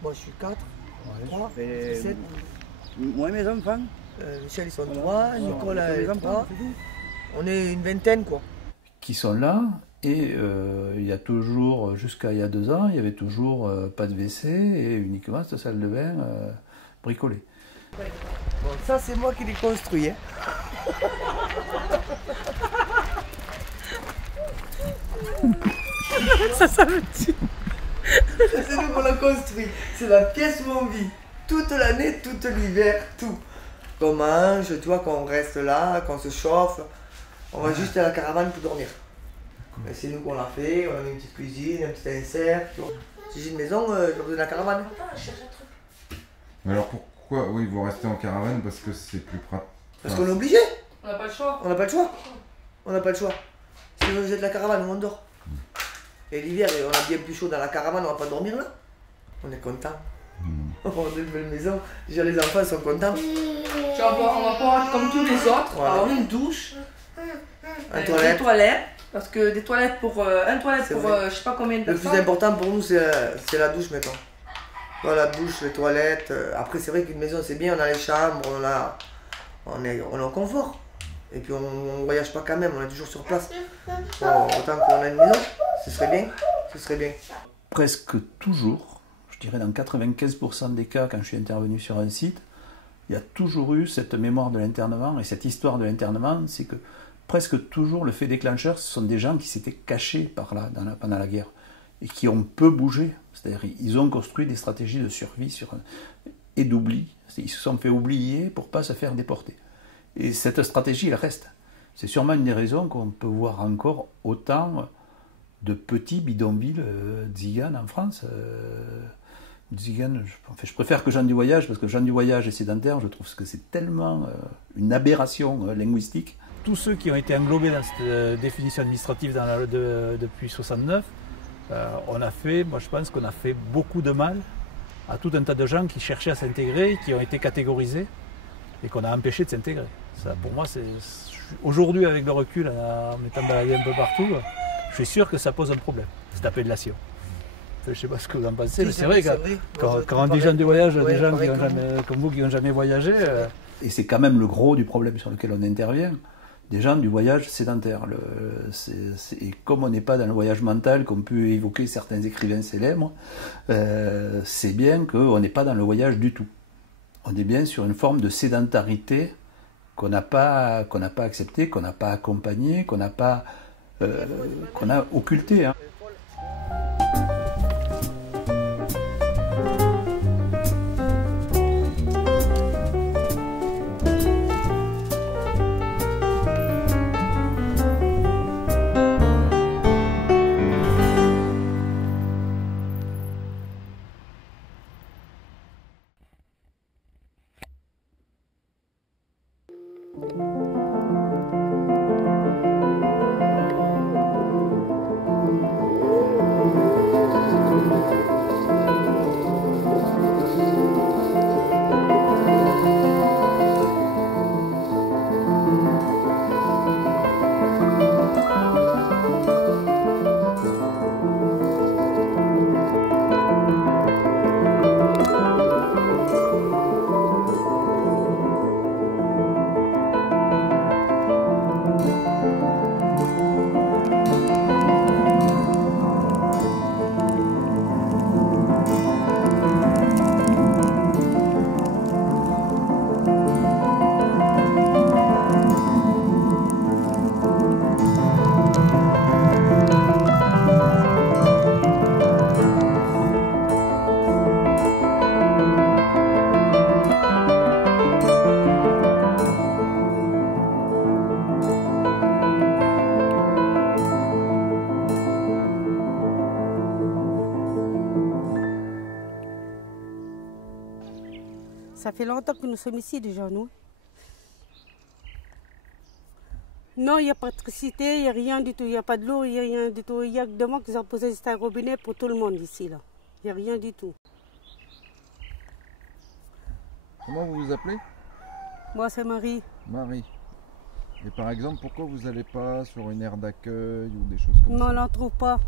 moi je suis 4, 3, 7. Moi mes enfants Michel ils sont 3, Nicolas est 3, on est une vingtaine quoi. Qui sont là, et il y a toujours, jusqu'à il y a 2 ans, il y avait toujours pas de WC et uniquement cette salle de bain bricolée. Bon, ça c'est moi qui l'ai construit. Hein. ça me tue. C'est nous qu'on l'a construit. C'est la pièce où on vit. Toute l'année, tout l'hiver, tout. Qu'on mange, tu vois, qu'on reste là, qu'on se chauffe. On va juste à la caravane pour dormir. C'est nous qu'on l'a fait, on a mis une petite cuisine, un petit insert. Si j'ai une maison, j'ai besoin de la caravane. Mais alors pourquoi vous restez en caravane? Parce que c'est plus pratique. Parce qu'on est obligé. On n'a pas le choix. On n'a pas le choix. On n'a pas le choix. Si on jette la caravane, on dort. Et l'hiver, on a bien plus chaud dans la caravane, on va pas dormir là. On est content. On a une belle maison. Déjà les enfants sont contents. On va pouvoir, comme tous les autres, avoir une douche, des toilettes. Parce que des toilettes pour un toilette pour je sais pas combien de personnes. Le plus important pour nous c'est la douche maintenant. Voilà, la douche, les toilettes. Après c'est vrai qu'une maison c'est bien, on a les chambres, on est au confort. Et puis on voyage pas quand même, on est toujours sur place. Bon, autant qu'on a une maison, ce serait bien. Presque toujours, je dirais dans 95% des cas quand je suis intervenu sur un site, il y a toujours eu cette mémoire de l'internement et cette histoire de l'internement, c'est que presque toujours le fait déclencheur, ce sont des gens qui s'étaient cachés par là pendant la guerre et qui ont peu bougé. C'est-à-dire ils ont construit des stratégies de survie et d'oubli. Ils se sont fait oublier pour ne pas se faire déporter. Et cette stratégie, elle reste. C'est sûrement une des raisons qu'on peut voir encore autant de petits bidonvilles tziganes en France. Tziganes, je préfère que Gens du Voyage, parce que Gens du Voyage et sédentaire, je trouve que c'est tellement une aberration linguistique. Tous ceux qui ont été englobés dans cette définition administrative depuis 69, moi je pense qu'on a fait beaucoup de mal à tout un tas de gens qui cherchaient à s'intégrer, qui ont été catégorisés et qu'on a empêché de s'intégrer. Ça, pour moi, aujourd'hui, avec le recul, en étant baladé un peu partout, je suis sûr que ça pose un problème, cette appellation. Je ne sais pas ce que vous en pensez, mais c'est vrai que quand on dit Gens du Voyage, des gens comme vous qui n'ont jamais voyagé... Et c'est quand même le gros du problème sur lequel on intervient. Des gens du voyage sédentaire. Et comme on n'est pas dans le voyage mental, comme peut évoquer certains écrivains célèbres, c'est bien qu'on n'est pas dans le voyage du tout. On est bien sur une forme de sédentarité qu'on n'a pas acceptée, qu'on n'a pas accompagnée, qu'on a occultée. Hein. Ça fait longtemps que nous sommes ici déjà, nous. Non, il n'y a pas d'électricité, il n'y a rien du tout, il n'y a pas de l'eau, il n'y a rien du tout. Il y a que demain qu'ils ont posé un robinet pour tout le monde ici, là. Il n'y a rien du tout. Comment vous vous appelez? Moi, c'est Marie. Marie. Et par exemple, pourquoi vous n'allez pas sur une aire d'accueil ou des choses comme ça? Non, on n'en trouve pas.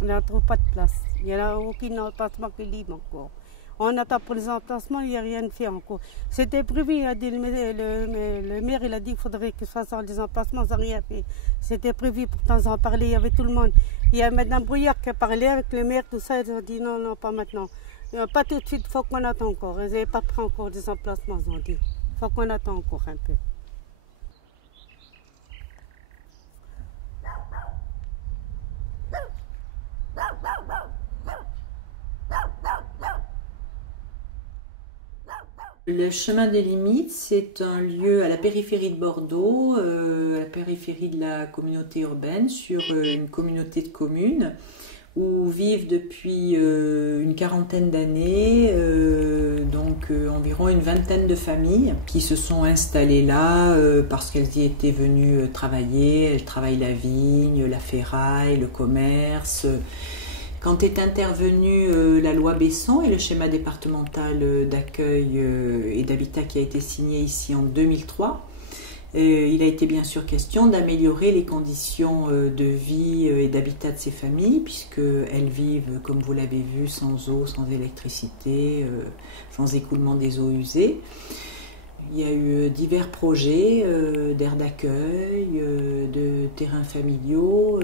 On n'en trouve pas de place. Il n'y a aucun emplacement qui est libre encore. On attend pour les emplacements, il n'y a rien de fait encore. C'était prévu, il a dit, le maire il a dit qu'il faudrait que ce soit des emplacements, ça n'a rien fait. C'était prévu, pourtant en parler, il y avait tout le monde. Il y a Mme Brouillard qui a parlé avec le maire, tout ça, ils ont dit non, non, pas maintenant. Pas tout de suite, il faut qu'on attende encore. Ils n'avaient pas pris encore des emplacements, ils ont dit. Il faut qu'on attende encore un peu. Le chemin des limites, c'est un lieu à la périphérie de Bordeaux, à la périphérie de la communauté urbaine, sur une communauté de communes, où vivent depuis une quarantaine d'années, environ une vingtaine de familles qui se sont installées là parce qu'elles y étaient venues travailler. Elles travaillent la vigne, la ferraille, le commerce. Quand est intervenue la loi Besson et le schéma départemental d'accueil et d'habitat qui a été signé ici en 2003, il a été bien sûr question d'améliorer les conditions de vie et d'habitat de ces familles, puisqu'elles vivent, comme vous l'avez vu, sans eau, sans électricité, sans écoulement des eaux usées. Il y a eu divers projets d'aires d'accueil, de terrains familiaux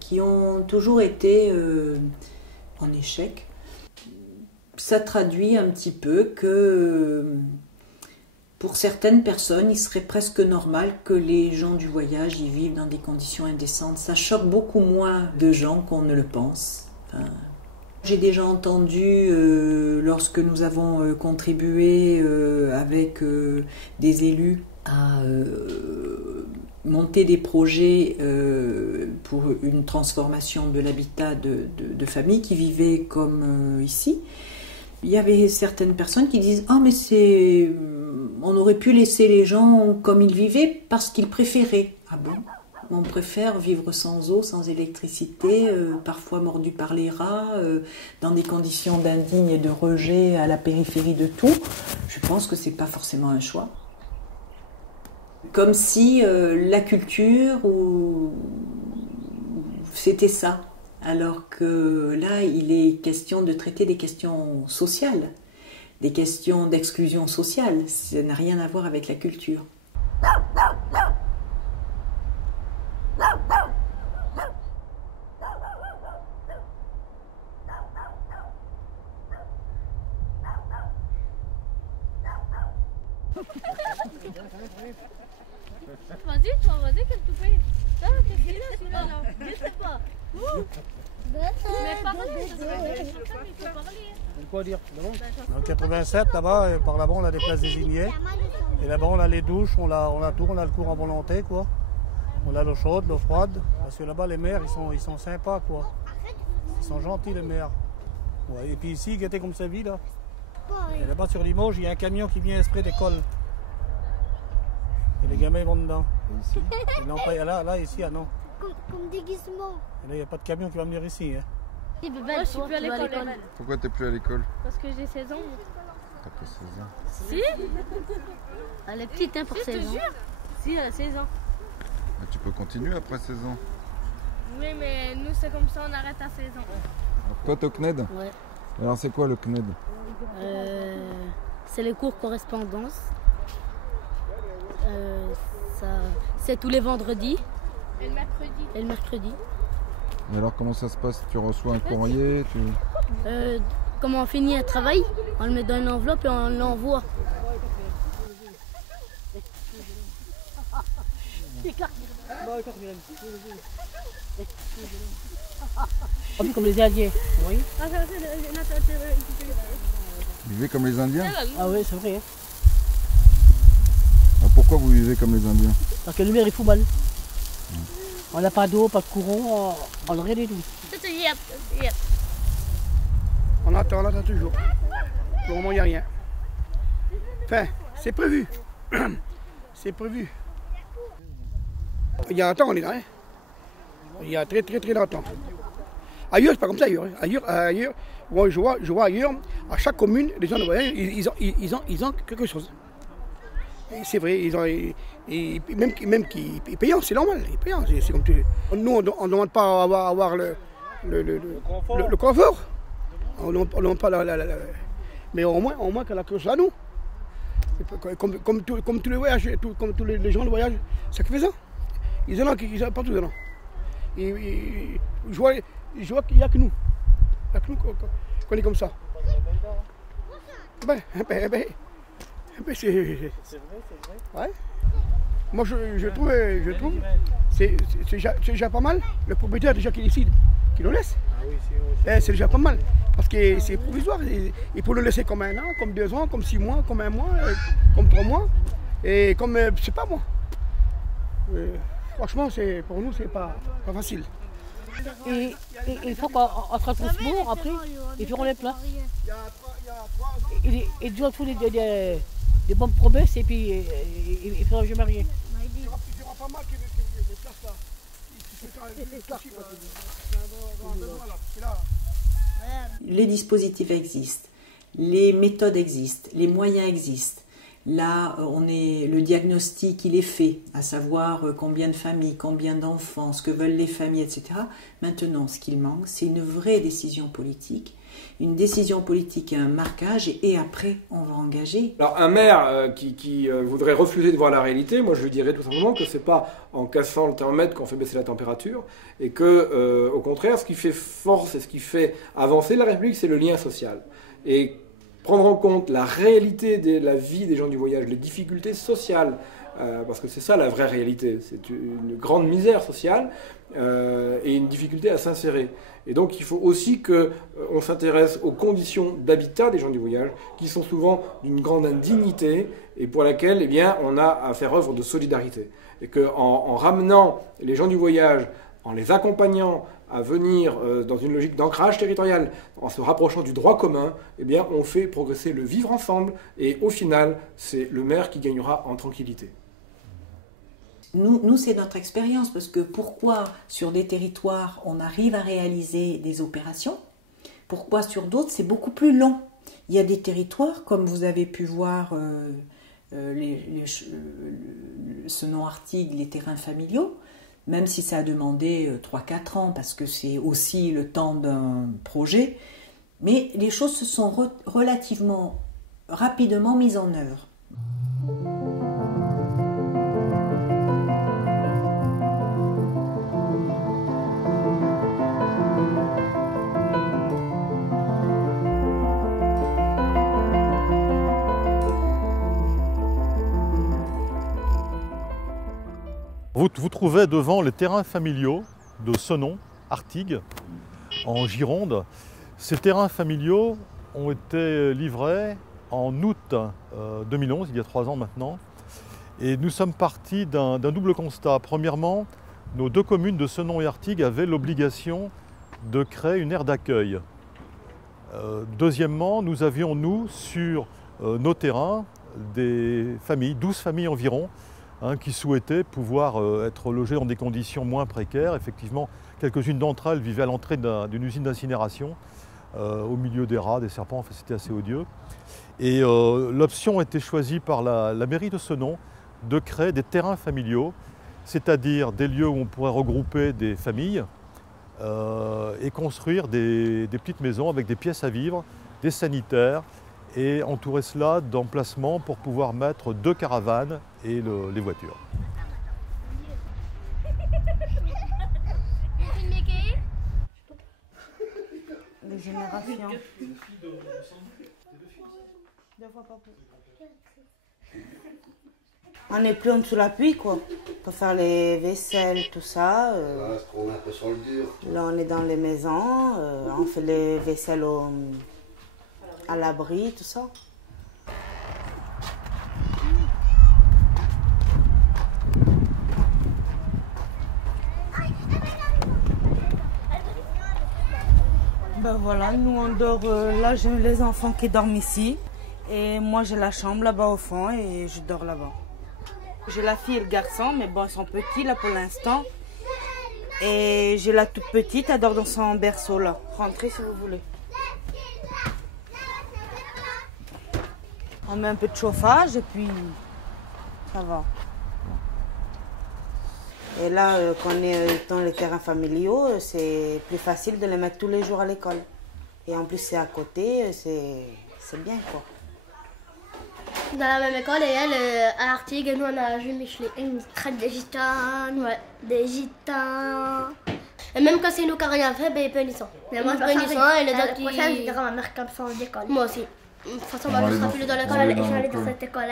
qui ont toujours été en échec. Ça traduit un petit peu que pour certaines personnes, il serait presque normal que les gens du voyage y vivent dans des conditions indécentes. Ça choque beaucoup moins de gens qu'on ne le pense. Enfin, j'ai déjà entendu, lorsque nous avons contribué avec des élus à monter des projets pour une transformation de l'habitat de familles qui vivaient comme ici, il y avait certaines personnes qui disent « Ah, mais on aurait pu laisser les gens comme ils vivaient parce qu'ils préféraient. » Ah bon ? On préfère vivre sans eau, sans électricité, parfois mordu par les rats, dans des conditions d'indigne et de rejet à la périphérie de tout. Je pense que c'est pas forcément un choix. Comme si la culture, c'était ça. Alors que là, il est question de traiter des questions sociales, des questions d'exclusion sociale. Ça n'a rien à voir avec la culture. Vas-y, toi, vas-y, qu'est-ce que tu fais? Ça, qu'est-ce qu'il a celui-là là? Je sais pas. Mais parlez, ça serait bien, il peut parler. Quoi dire? Dans le 87, là-bas, par là-bas, on a des places désignées. Et là-bas, on a les douches, on a tout, on a le cours en volonté, quoi. On a l'eau chaude, l'eau froide. Parce que là-bas, les maires, ils sont sympas, quoi. Ils sont gentils, les maires. Ouais, et puis ici, qui était comme ça, vie, là. Et là-bas, sur Limoges, il y a un camion qui vient exprès d'école. Et les gamins ils vont dedans. Et ici et non, pas là, ici, ah non. Comme déguisement. Et là, il n'y a pas de camion qui va venir ici. Hein. Moi, je suis plus à l'école. Pourquoi t'es plus à l'école? Parce que j'ai 16 ans. T'as pas 16 ans. Si. Elle est petite hein, pour 16 ans. Si, elle a 16 ans. Mais tu peux continuer après 16 ans. Oui, mais nous, c'est comme ça, on arrête à 16 ans. Toi, t'es au CNED? Ouais. Alors, c'est quoi le CNED? C'est les cours correspondance. C'est tous les vendredis. Et le mercredi. Et le mercredi. Et alors, comment ça se passe? Tu reçois un courrier Comment on finit un travail, on le met dans une enveloppe et on l'envoie. Comme les Indiens, oui. Vous vivez comme les Indiens? Ah oui, c'est vrai. Hein. Alors, pourquoi vous vivez comme les Indiens? Parce que le maire il fout mal. On n'a pas d'eau, pas de courant, on n'a rien du tout. On attend toujours. Pour le moment, il n'y a rien. Enfin, c'est prévu. C'est prévu. Il y a un temps, on est là. Hein. Il y a très longtemps. Ailleurs, c'est pas comme ça ailleurs. Ailleurs, moi, je vois ailleurs, à chaque commune, les gens de voyage, ils ont quelque chose. C'est vrai, ils ont, et même qu'ils payent, c'est normal, ils payent. C'est comme tout. Nous, on ne demande pas à avoir le confort. On ne demande pas mais au moins qu'elle a quelque chose à nous. Comme tous les voyages, comme tous les gens de voyage, c'est que fait ça. Ils en ont partout dedans. Je vois qu'il n'y a que nous. Il n'y a que nous qu'on est comme ça. C'est vrai. Ouais. Moi, je trouve c'est déjà pas mal. Le propriétaire déjà qui décide, qui nous laisse. C'est déjà pas mal. Parce que c'est provisoire. Il faut le laisser comme 1 an, comme 2 ans, comme 6 mois, comme 1 mois, comme 3 mois. Et comme, je sais pas moi. Franchement, pour nous, c'est pas facile. Et il faut qu'on se retrouve bon après, ils feront les plats. Ils doivent tous des bonnes promesses et puis ils ne feront jamais rien. Les dispositifs existent, les méthodes existent, les moyens existent. Là, le diagnostic, il est fait, à savoir combien de familles, combien d'enfants, ce que veulent les familles, etc. Maintenant, ce qu'il manque, c'est une vraie décision politique. Une décision politique et un marquage, et après, on va engager. Alors, un maire qui voudrait refuser de voir la réalité, moi je lui dirais tout simplement que c'est pas en cassant le thermomètre qu'on fait baisser la température, et que, au contraire, ce qui fait force et ce qui fait avancer la République, c'est le lien social. Et prendre en compte la réalité de la vie des gens du voyage, les difficultés sociales, parce que c'est ça la vraie réalité, c'est une grande misère sociale et une difficulté à s'insérer. Et donc il faut aussi qu'on s'intéresse aux conditions d'habitat des gens du voyage, qui sont souvent d'une grande indignité et pour laquelle eh bien, on a à faire œuvre de solidarité. Et qu'en ramenant les gens du voyage, en les accompagnant à venir dans une logique d'ancrage territorial, en se rapprochant du droit commun, eh bien, on fait progresser le vivre ensemble et au final, c'est le maire qui gagnera en tranquillité. Nous, c'est notre expérience, parce que pourquoi sur des territoires on arrive à réaliser des opérations, pourquoi sur d'autres c'est beaucoup plus long. Il y a des territoires, comme vous avez pu voir Senon-Artigues, les terrains familiaux, même si ça a demandé 3-4 ans, parce que c'est aussi le temps d'un projet, mais les choses se sont relativement rapidement mises en œuvre. Vous trouvez devant les terrains familiaux de Senon-Artigues, en Gironde. Ces terrains familiaux ont été livrés en août 2011, il y a 3 ans maintenant. Et nous sommes partis d'un double constat. Premièrement, nos 2 communes de Senon et Artigues avaient l'obligation de créer une aire d'accueil. Deuxièmement, nous avions, nous, sur nos terrains, des familles, 12 familles environ, qui souhaitaient pouvoir être logées dans des conditions moins précaires. Effectivement, quelques-unes d'entre elles vivaient à l'entrée d'une usine d'incinération, au milieu des rats, des serpents, enfin, c'était assez odieux. Et l'option a été choisie par la mairie de Senon de créer des terrains familiaux, c'est-à-dire des lieux où on pourrait regrouper des familles et construire des petites maisons avec des pièces à vivre, des sanitaires, et entourer cela d'emplacements pour pouvoir mettre 2 caravanes et les voitures. Les générations. On n'est plus en dessous de la pluie, quoi. Pour faire les vaisselles, tout ça. Là, on est un peu sur le dur. Là, on est dans les maisons. On fait les vaisselles à l'abri, tout ça. Ben voilà, nous on dort, là j'ai les enfants qui dorment ici et moi j'ai la chambre là-bas au fond et je dors là-bas. J'ai la fille et le garçon, mais bon ils sont petits là pour l'instant. Et j'ai la toute petite, elle dort dans son berceau là. Rentrez si vous voulez. On met un peu de chauffage et puis ça va. Et là, quand on est dans les terrains familiaux, c'est plus facile de les mettre tous les jours à l'école. Et en plus, c'est à côté, c'est bien, quoi. Dans la même école, et elle, à Artigues, nous, on a joué Michelet. Ils nous traitent des gitans, ouais, des gitans. Et même quand c'est nous qui n'avons rien fait, ben, ils punissent. Mais moi, je punissent et les autres, ils... je dirais à ma mère qu'elle change d'école. Moi aussi. De toute façon, moi, je ne serai plus dans l'école, et je vais aller dans cette école.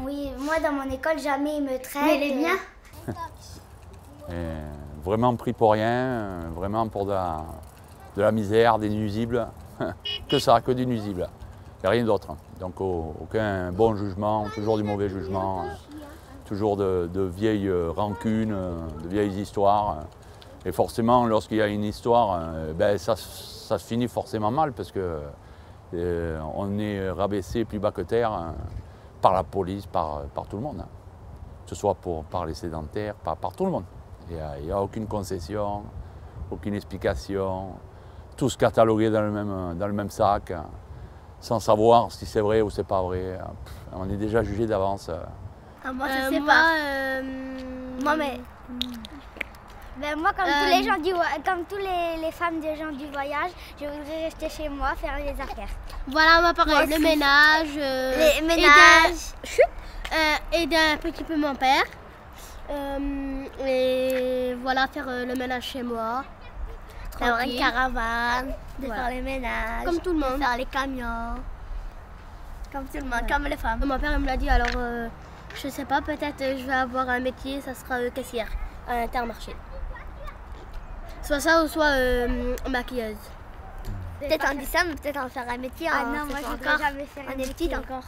Oui, moi dans mon école, jamais ils me traitent. Mais elle est bien. Vraiment pris pour rien, vraiment pour de la misère, des nuisibles. Que ça, que du nuisible. Et rien d'autre. Donc aucun bon jugement, toujours du mauvais jugement, toujours de vieilles rancunes, de vieilles histoires. Et forcément, lorsqu'il y a une histoire, ben, ça se finit forcément mal parce que on est rabaissé plus bas que terre. Par la police, par tout le monde, hein. Que ce soit par les sédentaires, par tout le monde. Il n'y a aucune concession, aucune explication, tous catalogués dans le même sac, sans savoir si c'est vrai ou c'est pas vrai. On est déjà jugé d'avance. Moi, je sais pas. Moi, mais... Ben, moi, comme tous les gens comme tous les femmes des gens du voyage, je voudrais rester chez moi, faire les affaires. Voilà, moi pareil, le ménage, les ménages, aider un petit peu mon père, et voilà, faire le ménage chez moi. Avoir une caravane, de faire les ménages, comme tout le monde, de faire les camions, comme tout le monde, comme les femmes. Mon père il me l'a dit, alors je sais pas, peut-être je vais avoir un métier, ça sera caissière à Intermarché. Soit ça ou soit maquilleuse. Peut-être en disant, mais peut-être en faire un métier. Ah non, moi je ne voudrais jamais faire un métier encore.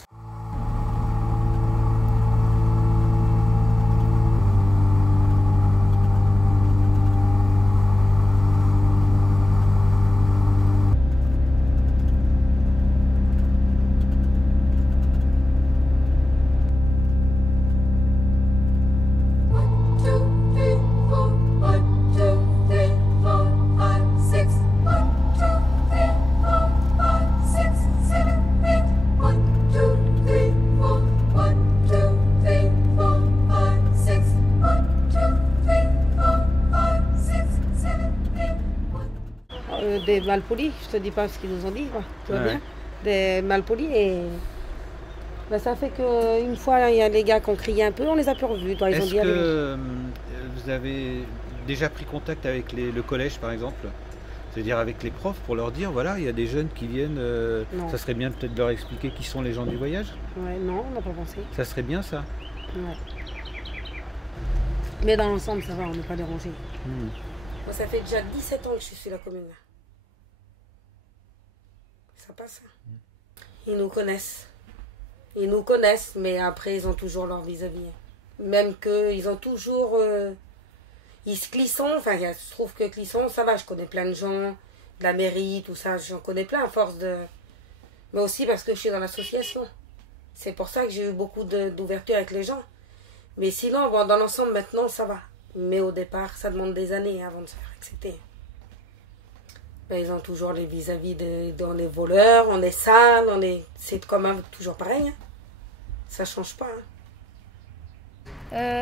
Des malpolis, je te dis pas ce qu'ils nous ont dit, quoi. Tu vois bien, des malpolis et ben, ça fait qu'une fois il y a les gars qui ont crié un peu, on les a plus revus. Est-ce que vous avez déjà pris contact avec le collège par exemple, c'est-à-dire avec les profs pour leur dire voilà il y a des jeunes qui viennent, ça serait bien peut-être de leur expliquer qui sont les gens du voyage? Ouais, non, on n'a pas pensé. Ça serait bien ça. Ouais. Mais dans l'ensemble ça va, on n'est pas dérangé. Moi ça fait déjà 17 ans que je suis sur la commune là. Ça passe. Ils nous connaissent. Ils nous connaissent, mais après, ils ont toujours leur vis-à-vis. Même qu'ils ont toujours... ils se Clisson, enfin, il se trouve que Clisson, ça va, je connais plein de gens, de la mairie, tout ça, j'en connais plein à force de... Mais aussi parce que je suis dans l'association. C'est pour ça que j'ai eu beaucoup d'ouverture avec les gens. Mais sinon, bon, dans l'ensemble, maintenant, ça va. Mais au départ, ça demande des années avant de se faire accepter. Ben, ils ont toujours les vis-à-vis on est voleurs, on est sales, c'est quand même toujours pareil. Hein. Ça change pas.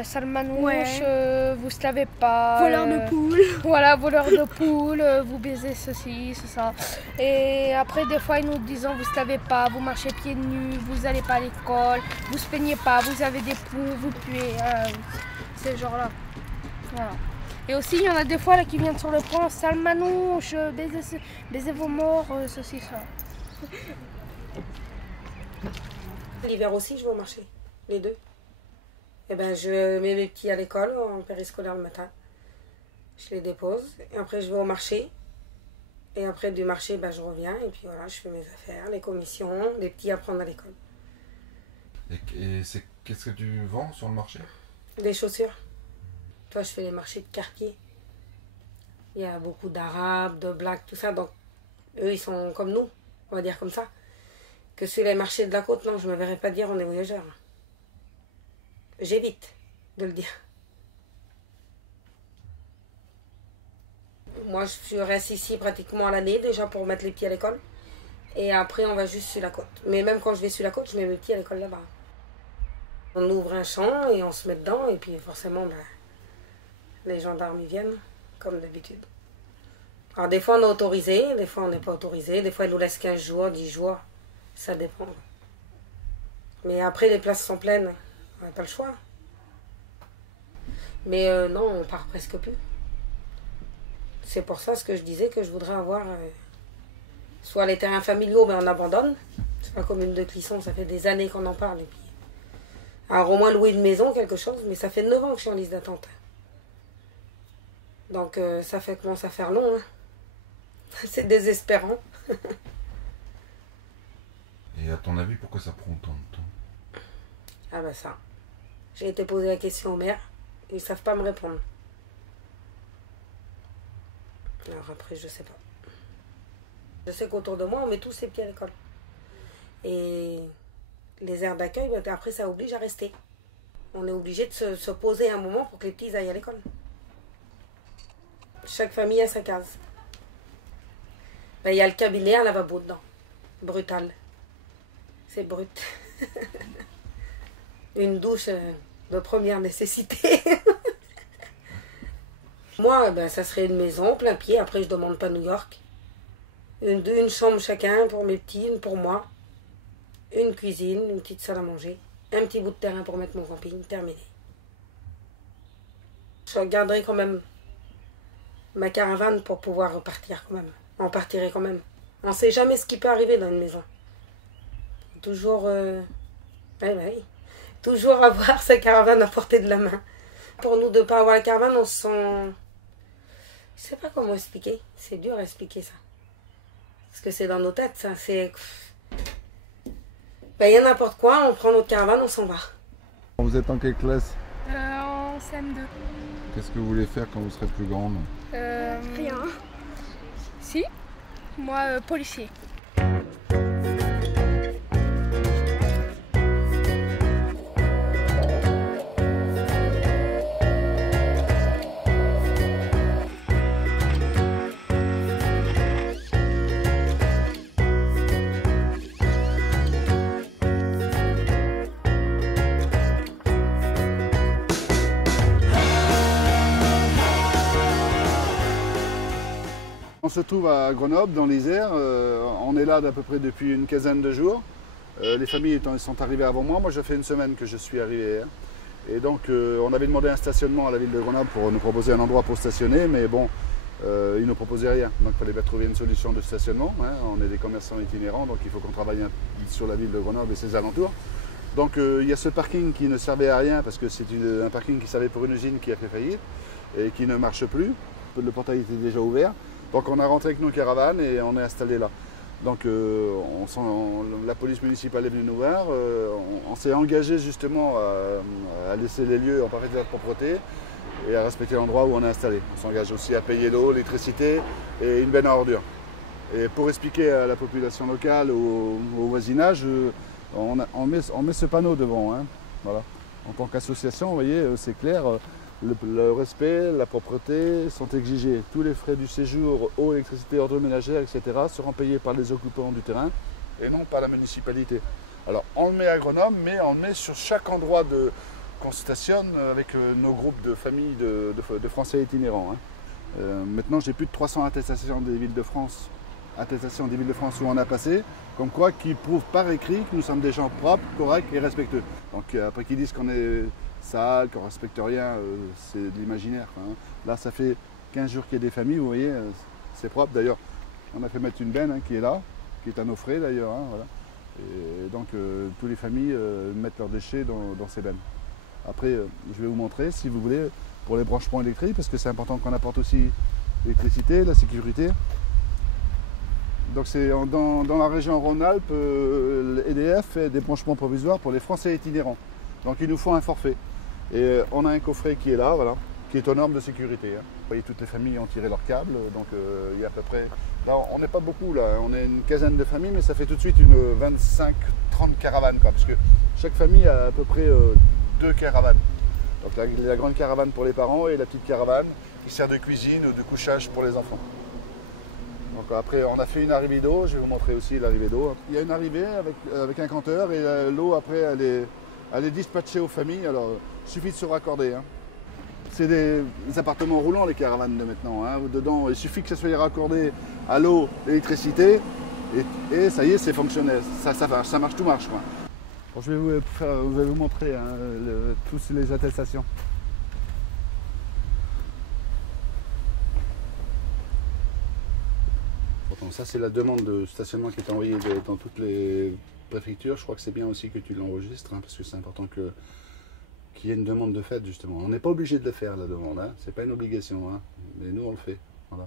Salmanouche, vous se lavez pas. Voleur de poules. Voilà, voleur de poules, vous baisez ceci, c'est ça. Et après, des fois, ils nous disent vous se lavez pas, vous marchez pieds nus, vous n'allez pas à l'école, vous se peignez pas, vous avez des poux, vous puez. C'est genre là. Voilà. Et aussi, il y en a des fois là qui viennent sur le pont, Salmanouche, baisez vos morts, ceci, ça. L'hiver aussi, je vais au marché, les deux. Et ben, je mets mes petits à l'école, en périscolaire le matin. Je les dépose. Et après, je vais au marché. Et après, du marché, ben, je reviens. Et puis voilà, je fais mes affaires, les commissions, les petits à prendre à l'école. Et qu'est-ce que tu vends sur le marché? Des chaussures. Toi, je fais les marchés de quartier. Il y a beaucoup d'Arabes, de Blacks, tout ça. Donc, eux, ils sont comme nous, on va dire comme ça. Que sur les marchés de la côte, non, je ne me verrais pas dire on est voyageurs. J'évite de le dire. Moi, je reste ici pratiquement à l'année, déjà pour mettre les pieds à l'école. Et après, on va juste sur la côte. Mais même quand je vais sur la côte, je mets mes pieds à l'école là-bas. On ouvre un champ et on se met dedans. Et puis forcément, ben, les gendarmes y viennent, comme d'habitude. Alors des fois, on est autorisé, des fois, on n'est pas autorisé. Des fois, ils nous laissent 15 jours, 10 jours. Ça dépend. Mais après, les places sont pleines. On n'a pas le choix. Mais non, on part presque plus. C'est pour ça ce que je disais que je voudrais avoir soit les terrains familiaux, mais on abandonne. C'est la commune de Clisson, ça fait des années qu'on en parle. Et puis, alors au moins louer une maison, quelque chose, mais ça fait 9 ans que je suis en liste d'attente. Donc ça commence à faire long. Hein. C'est désespérant. Et à ton avis, pourquoi ça prend autant de temps? Ah ben ça. J'ai été posé la question au maire. Ils ne savent pas me répondre. Alors après, je sais pas. Je sais qu'autour de moi, on met tous ses pieds à l'école. Et les aires d'accueil, ben, après, ça oblige à rester. On est obligé de se poser un moment pour que les petits aillent à l'école. Chaque famille a sa case. Ben, y a le cabinet, un lavabo dedans. Brutal. C'est brut. Une douche de première nécessité. Moi, ben, ça serait une maison, plein pied. Après, je demande pas New York. Une chambre chacun pour mes petits, une pour moi. Une cuisine, une petite salle à manger. Un petit bout de terrain pour mettre mon camping. Terminé. Je garderai quand même ma caravane pour pouvoir repartir quand même. On partirait quand même. On sait jamais ce qui peut arriver dans une maison. Toujours... toujours avoir sa caravane à portée de la main. Pour nous de ne pas avoir la caravane, on se sent... Je sais pas comment expliquer. C'est dur à expliquer ça. Parce que c'est dans nos têtes, ça. C'est... Ben, y a n'importe quoi, on prend notre caravane, on s'en va. Vous êtes en quelle classe? En CM2. Qu'est-ce que vous voulez faire quand vous serez plus grande? Rien. Si. Moi, policier. On se trouve à Grenoble, dans l'Isère. On est là d'à peu près depuis une quinzaine de jours. Les familles sont arrivées avant moi. Moi, ça fait une semaine que je suis arrivé. Et donc, on avait demandé un stationnement à la ville de Grenoble pour nous proposer un endroit pour stationner. Mais bon, ils ne nous proposaient rien. Donc, il fallait bien trouver une solution de stationnement. Hein. On est des commerçants itinérants, donc il faut qu'on travaille sur la ville de Grenoble et ses alentours. Donc, il y a ce parking qui ne servait à rien parce que c'est un parking qui servait pour une usine qui a fait faillite et qui ne marche plus. Le portail était déjà ouvert. Donc on a rentré avec nos caravanes et on est installé là. Donc la police municipale est venue nous voir. On s'est engagé justement à laisser les lieux en parfaite propreté et à respecter l'endroit où on est installé. On s'engage aussi à payer l'eau, l'électricité et une benne à ordures. Et pour expliquer à la population locale, au voisinage, on met ce panneau devant. Hein, voilà. En tant qu'association, vous voyez, c'est clair, le respect, la propreté sont exigés. Tous les frais du séjour, eau, électricité, ordre ménagère, etc. seront payés par les occupants du terrain et non par la municipalité. Alors on le met à Grenoble, mais on le met sur chaque endroit qu'on stationne avec nos groupes de familles de Français itinérants. Hein. Maintenant, j'ai plus de 300 attestations des villes de France. Où on a passé, comme quoi qui prouvent par écrit que nous sommes des gens propres, corrects et respectueux. Donc après qu'ils disent qu'on est sale, qu'on ne respecte rien, c'est de l'imaginaire. Hein. Là, ça fait 15 jours qu'il y a des familles, vous voyez, c'est propre. D'ailleurs, on a fait mettre une benne hein, qui est là, qui est à nos frais d'ailleurs. Hein, voilà. Et donc, toutes les familles mettent leurs déchets dans ces bennes. Après, je vais vous montrer, si vous voulez, pour les branchements électriques, parce que c'est important qu'on apporte aussi l'électricité, la sécurité. Donc c'est dans la région Rhône-Alpes, l'EDF fait des branchements provisoires pour les Français itinérants. Donc il nous faut un forfait. Et on a un coffret qui est là, voilà, qui est aux normes de sécurité. Hein. Vous voyez, toutes les familles ont tiré leurs câbles, donc il y a à peu près... Là, on n'est pas beaucoup, là, on est une quinzaine de familles, mais ça fait tout de suite une 25-30 caravanes, quoi, parce que chaque famille a à peu près 2 caravanes. Donc la grande caravane pour les parents et la petite caravane qui sert de cuisine ou de couchage pour les enfants. Donc après, on a fait une arrivée d'eau, je vais vous montrer aussi l'arrivée d'eau. Il y a une arrivée avec un compteur et l'eau après elle est dispatchée aux familles, alors il suffit de se raccorder. Hein. C'est des appartements roulants les caravanes de maintenant. Hein. Dedans, il suffit que ça soit raccordé à l'eau, l'électricité et ça y est, c'est fonctionnel. Ça marche, tout marche. Quoi. Bon, je vais vous montrer hein, toutes les attestations. Ça, c'est la demande de stationnement qui est envoyée dans toutes les préfectures. Je crois que c'est bien aussi que tu l'enregistres, hein, parce que c'est important qu'il y ait une demande de fait, justement. On n'est pas obligé de le faire, la demande. Hein. Ce n'est pas une obligation, hein. Mais nous, on le fait. Voilà.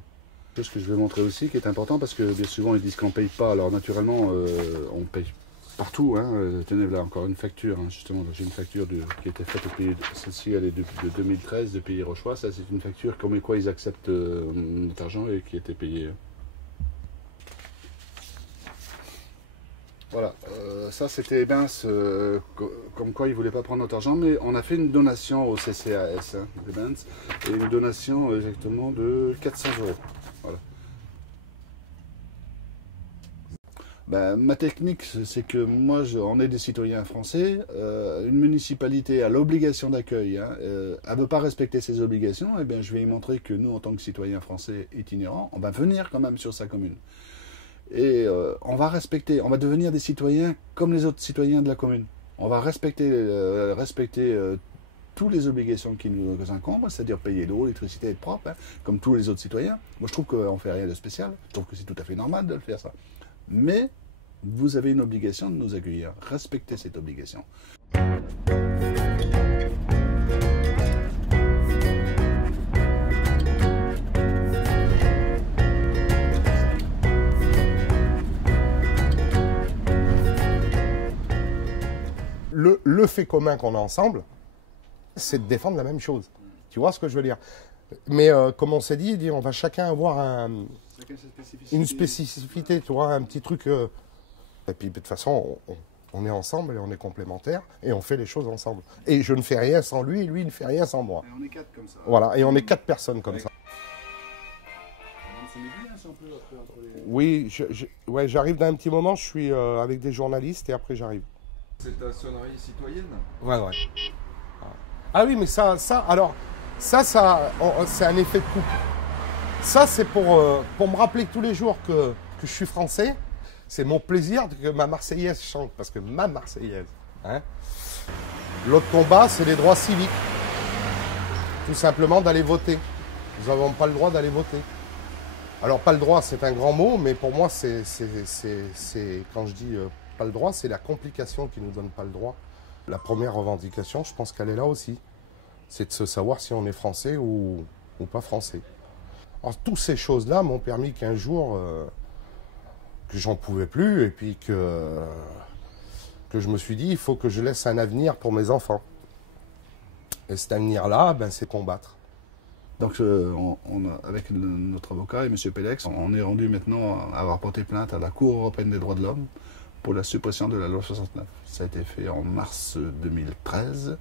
Ce que je vais montrer aussi, qui est important, parce que bien souvent, ils disent qu'on ne paye pas. Alors, naturellement, on paye partout. Hein. Tenez, là, encore une facture, hein, justement. J'ai une facture qui a été faite au pays. Celle-ci, elle est de 2013, de Pays Rochois. Ça, c'est une facture comme quoi ils acceptent notre argent et qui a été payée. Voilà, ça c'était bien comme quoi ils ne voulaient pas prendre notre argent, mais on a fait une donation au CCAS, hein, et une donation exactement de 400 €. Voilà. Ben, ma technique, c'est que moi, on est des citoyens français, une municipalité a l'obligation d'accueil, hein, elle ne veut pas respecter ses obligations, et bien je vais y montrer que nous, en tant que citoyens français itinérants, on va venir quand même sur sa commune. Et on va devenir des citoyens comme les autres citoyens de la commune. On va respecter toutes les obligations qui nous incombent, c'est-à-dire payer l'eau, l'électricité, être propre, hein, comme tous les autres citoyens. Moi, je trouve qu'on ne fait rien de spécial. Je trouve que c'est tout à fait normal de le faire, ça. Mais vous avez une obligation de nous accueillir. Respectez cette obligation. Le fait commun qu'on a ensemble, c'est de défendre la même chose. Tu vois ce que je veux dire? Mais comme on s'est dit, on va chacun avoir une spécificité, tu vois, un petit truc. Et puis de toute façon, on est ensemble et on est complémentaires et on fait les choses ensemble. Et je ne fais rien sans lui et lui ne fait rien sans moi. Et on est 4 comme ça. Voilà, et on est 4 personnes comme ça. Oui, ouais, j'arrive dans un petit moment, je suis avec des journalistes et après j'arrive. C'est ta sonnerie citoyenne? Ouais. Ah oui, mais ça, c'est un effet de couple. Ça, c'est pour me rappeler tous les jours que je suis français. C'est mon plaisir que ma Marseillaise chante, parce que ma Marseillaise. Hein. L'autre combat, c'est les droits civiques. Tout simplement d'aller voter. Nous n'avons pas le droit d'aller voter. Alors, pas le droit, c'est un grand mot, mais pour moi, c'est quand je dis pas le droit, c'est la complication qui ne nous donne pas le droit. La première revendication, je pense qu'elle est là aussi. C'est de se savoir si on est français ou pas français. Alors, toutes ces choses-là m'ont permis qu'un jour, que j'en pouvais plus, et puis que je me suis dit, il faut que je laisse un avenir pour mes enfants. Et cet avenir-là, ben, c'est combattre. Donc, avec notre avocat et M. Pélex, on est rendu maintenant à avoir porté plainte à la Cour européenne des droits de l'homme pour la suppression de la loi 69. Ça a été fait en mars 2013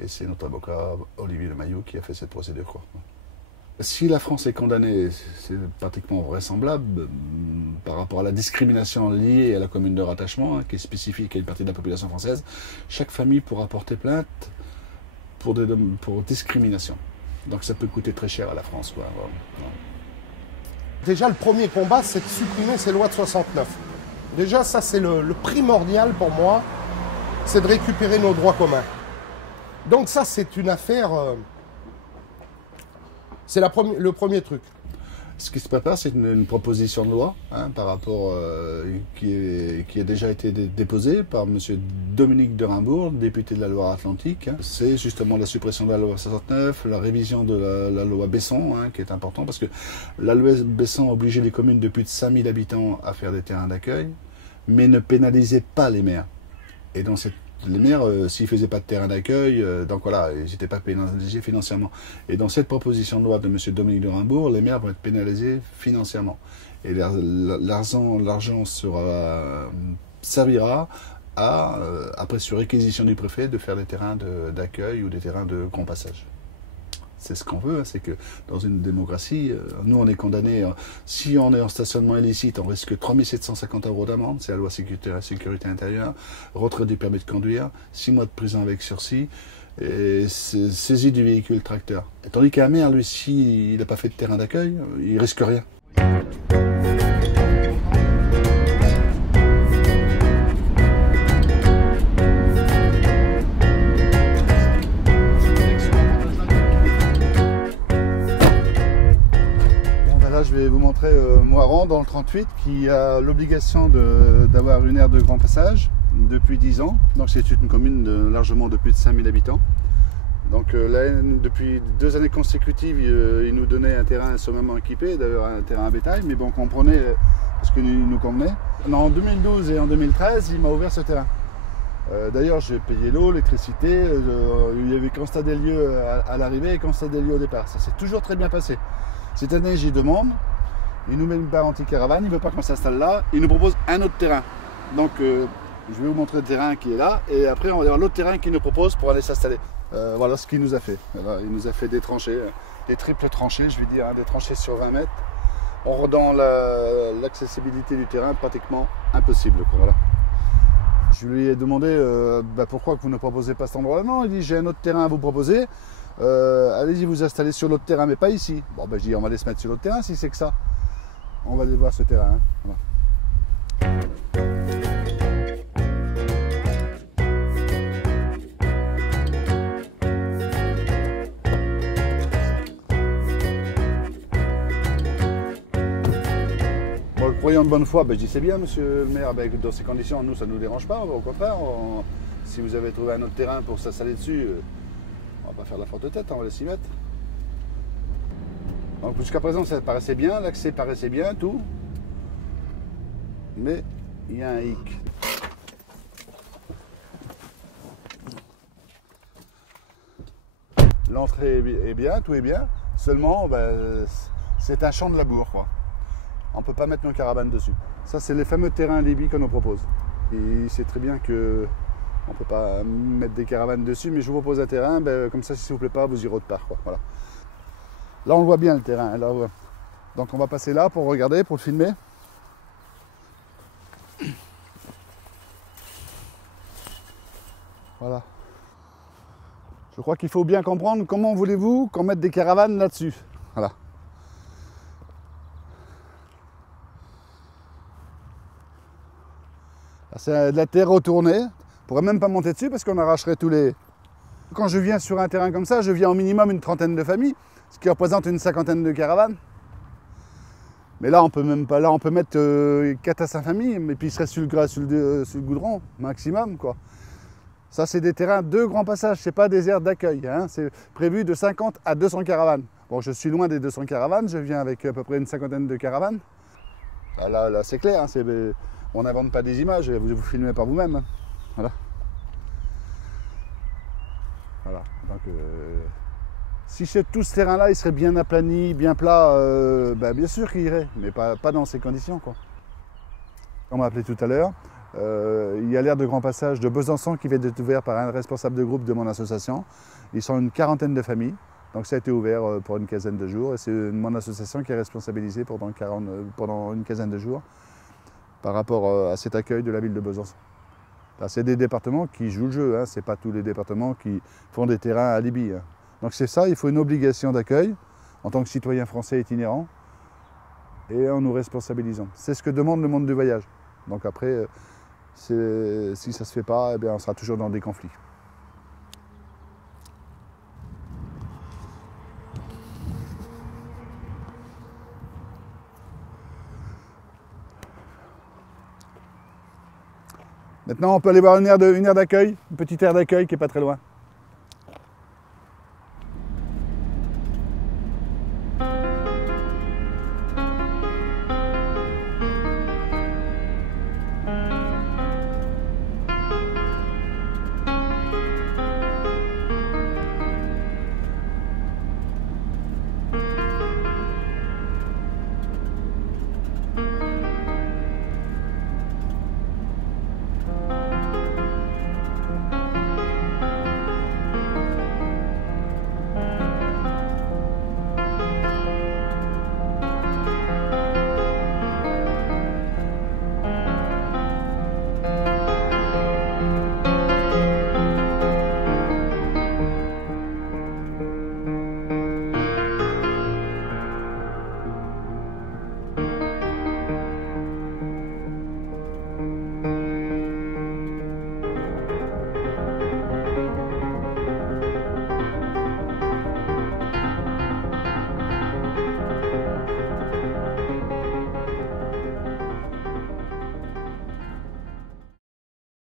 et c'est notre avocat Olivier Lemaillot qui a fait cette procédure, quoi. Si la France est condamnée, c'est pratiquement vraisemblable par rapport à la discrimination liée à la commune de rattachement, qui est spécifique à une partie de la population française. Chaque famille pourra porter plainte pour discrimination. Donc ça peut coûter très cher à la France, quoi. Déjà, le premier combat, c'est de supprimer ces lois de 69. Déjà, ça, c'est le primordial pour moi, c'est de récupérer nos droits communs. Donc ça, c'est une affaire... c'est le premier truc. Ce qui se prépare, c'est une proposition de loi par rapport qui a déjà été déposée par M. Dominique de Rimbourg, député de la Loire-Atlantique. C'est justement la suppression de la loi 69, la révision de la loi Besson, qui est important, parce que la loi Besson obligeait les communes de plus de 5000 habitants à faire des terrains d'accueil, mais ne pénalisait pas les maires. Et dans les maires, s'ils ne faisaient pas de terrain d'accueil, donc voilà, ils n'étaient pas pénalisés financièrement. Et dans cette proposition de loi de M. Dominique de Rimbourg, les maires vont être pénalisés financièrement. Et l'argent servira à, après sur réquisition du préfet, de faire des terrains d'accueil ou des terrains de grand passage. C'est ce qu'on veut, c'est que dans une démocratie, nous on est condamnés, si on est en stationnement illicite, on risque 3 750 € d'amende, c'est la loi sécurité intérieure, retrait du permis de conduire, 6 mois de prison avec sursis, et saisie du véhicule tracteur. Et tandis qu'un maire, lui, s'il n'a pas fait de terrain d'accueil, il risque rien. Je vais vous montrer Moiran dans le 38 qui a l'obligation d'avoir une aire de grand passage depuis 10 ans. Donc c'est une commune largement de plus de 5000 habitants. Donc là, depuis 2 années consécutives, il nous donnait un terrain sommement équipé, d'ailleurs un terrain à bétail, mais bon, qu'on prenait parce qu'il nous convenait. En 2012 et en 2013, il m'a ouvert ce terrain. D'ailleurs, j'ai payé l'eau, l'électricité, il y avait constat des lieux à l'arrivée et constat des lieux au départ. Ça s'est toujours très bien passé. Cette année, j'y demande, il nous met une barre anti-caravane, il ne veut pas qu'on s'installe là, il nous propose un autre terrain. Donc, je vais vous montrer le terrain qui est là, et après, on va voir l'autre terrain qu'il nous propose pour aller s'installer. Voilà ce qu'il nous a fait. Alors, il nous a fait des tranchées, des triples tranchées, je veux dire, des tranchées sur 20 mètres, en rendant l'accessibilité du terrain pratiquement impossible, quoi, voilà. Je lui ai demandé pourquoi vous ne proposez pas cet endroit-là. Non, il dit j'ai un autre terrain à vous proposer. Allez-y vous installer sur l'autre terrain, mais pas ici. Bon, je dis on va aller se mettre sur l'autre terrain si c'est que ça. On va aller voir ce terrain. Voilà. Bon, le croyant de bonne foi, je dis c'est bien monsieur le maire, dans ces conditions, nous ça ne nous dérange pas, au contraire, si vous avez trouvé un autre terrain pour s'installer dessus, on va pas faire la forte tête, on va s'y mettre. Donc jusqu'à présent ça paraissait bien, l'accès paraissait bien, tout. Mais il y a un hic. L'entrée est bien, tout est bien. Seulement, c'est un champ de labour, quoi. On ne peut pas mettre nos caravanes dessus. Ça, c'est les fameux terrains Libye qu'on nous propose. Et c'est très bien que on ne peut pas mettre des caravanes dessus, mais je vous propose un terrain, comme ça, si ça ne vous plaît pas, vous irez autre part, quoi. Voilà. Là, on le voit bien, le terrain. Là, ouais. Donc, on va passer là pour regarder, pour le filmer. Voilà. Je crois qu'il faut bien comprendre comment voulez-vous qu'on mette des caravanes là-dessus. Voilà. C'est de la terre retournée. On ne pourrait même pas monter dessus parce qu'on arracherait tous les... Quand je viens sur un terrain comme ça, je viens au minimum une trentaine de familles, ce qui représente une cinquantaine de caravanes. Mais là, on peut même pas. Là, on peut mettre 4 à 5 familles, et puis il serait sur le goudron, maximum, quoi. Ça, c'est des terrains de grand passage, c'est pas des aires d'accueil. Hein. C'est prévu de 50 à 200 caravanes. Bon, je suis loin des 200 caravanes, je viens avec à peu près une cinquantaine de caravanes. Là c'est clair, hein, on n'invente pas des images, vous filmez par vous-même. Hein. Voilà. Voilà. Donc, si tout ce terrain-là, il serait bien aplani, bien plat, bien sûr qu'il irait, mais pas dans ces conditions, quoi. On m'a appelé tout à l'heure. Il y a l'aire de grand passage de Besançon qui vient d'être ouvert par un responsable de groupe de mon association. Ils sont une quarantaine de familles. Donc ça a été ouvert pour une quinzaine de jours. Et c'est mon association qui est responsabilisée pendant une quinzaine de jours par rapport à cet accueil de la ville de Besançon. C'est des départements qui jouent le jeu, hein. Ce n'est pas tous les départements qui font des terrains à Libye. Hein. Donc c'est ça, il faut une obligation d'accueil en tant que citoyen français itinérant et en nous responsabilisant. C'est ce que demande le monde du voyage. Donc après, si ça ne se fait pas, eh bien, on sera toujours dans des conflits. Maintenant, on peut aller voir une aire d'accueil, une petite aire d'accueil qui n'est pas très loin.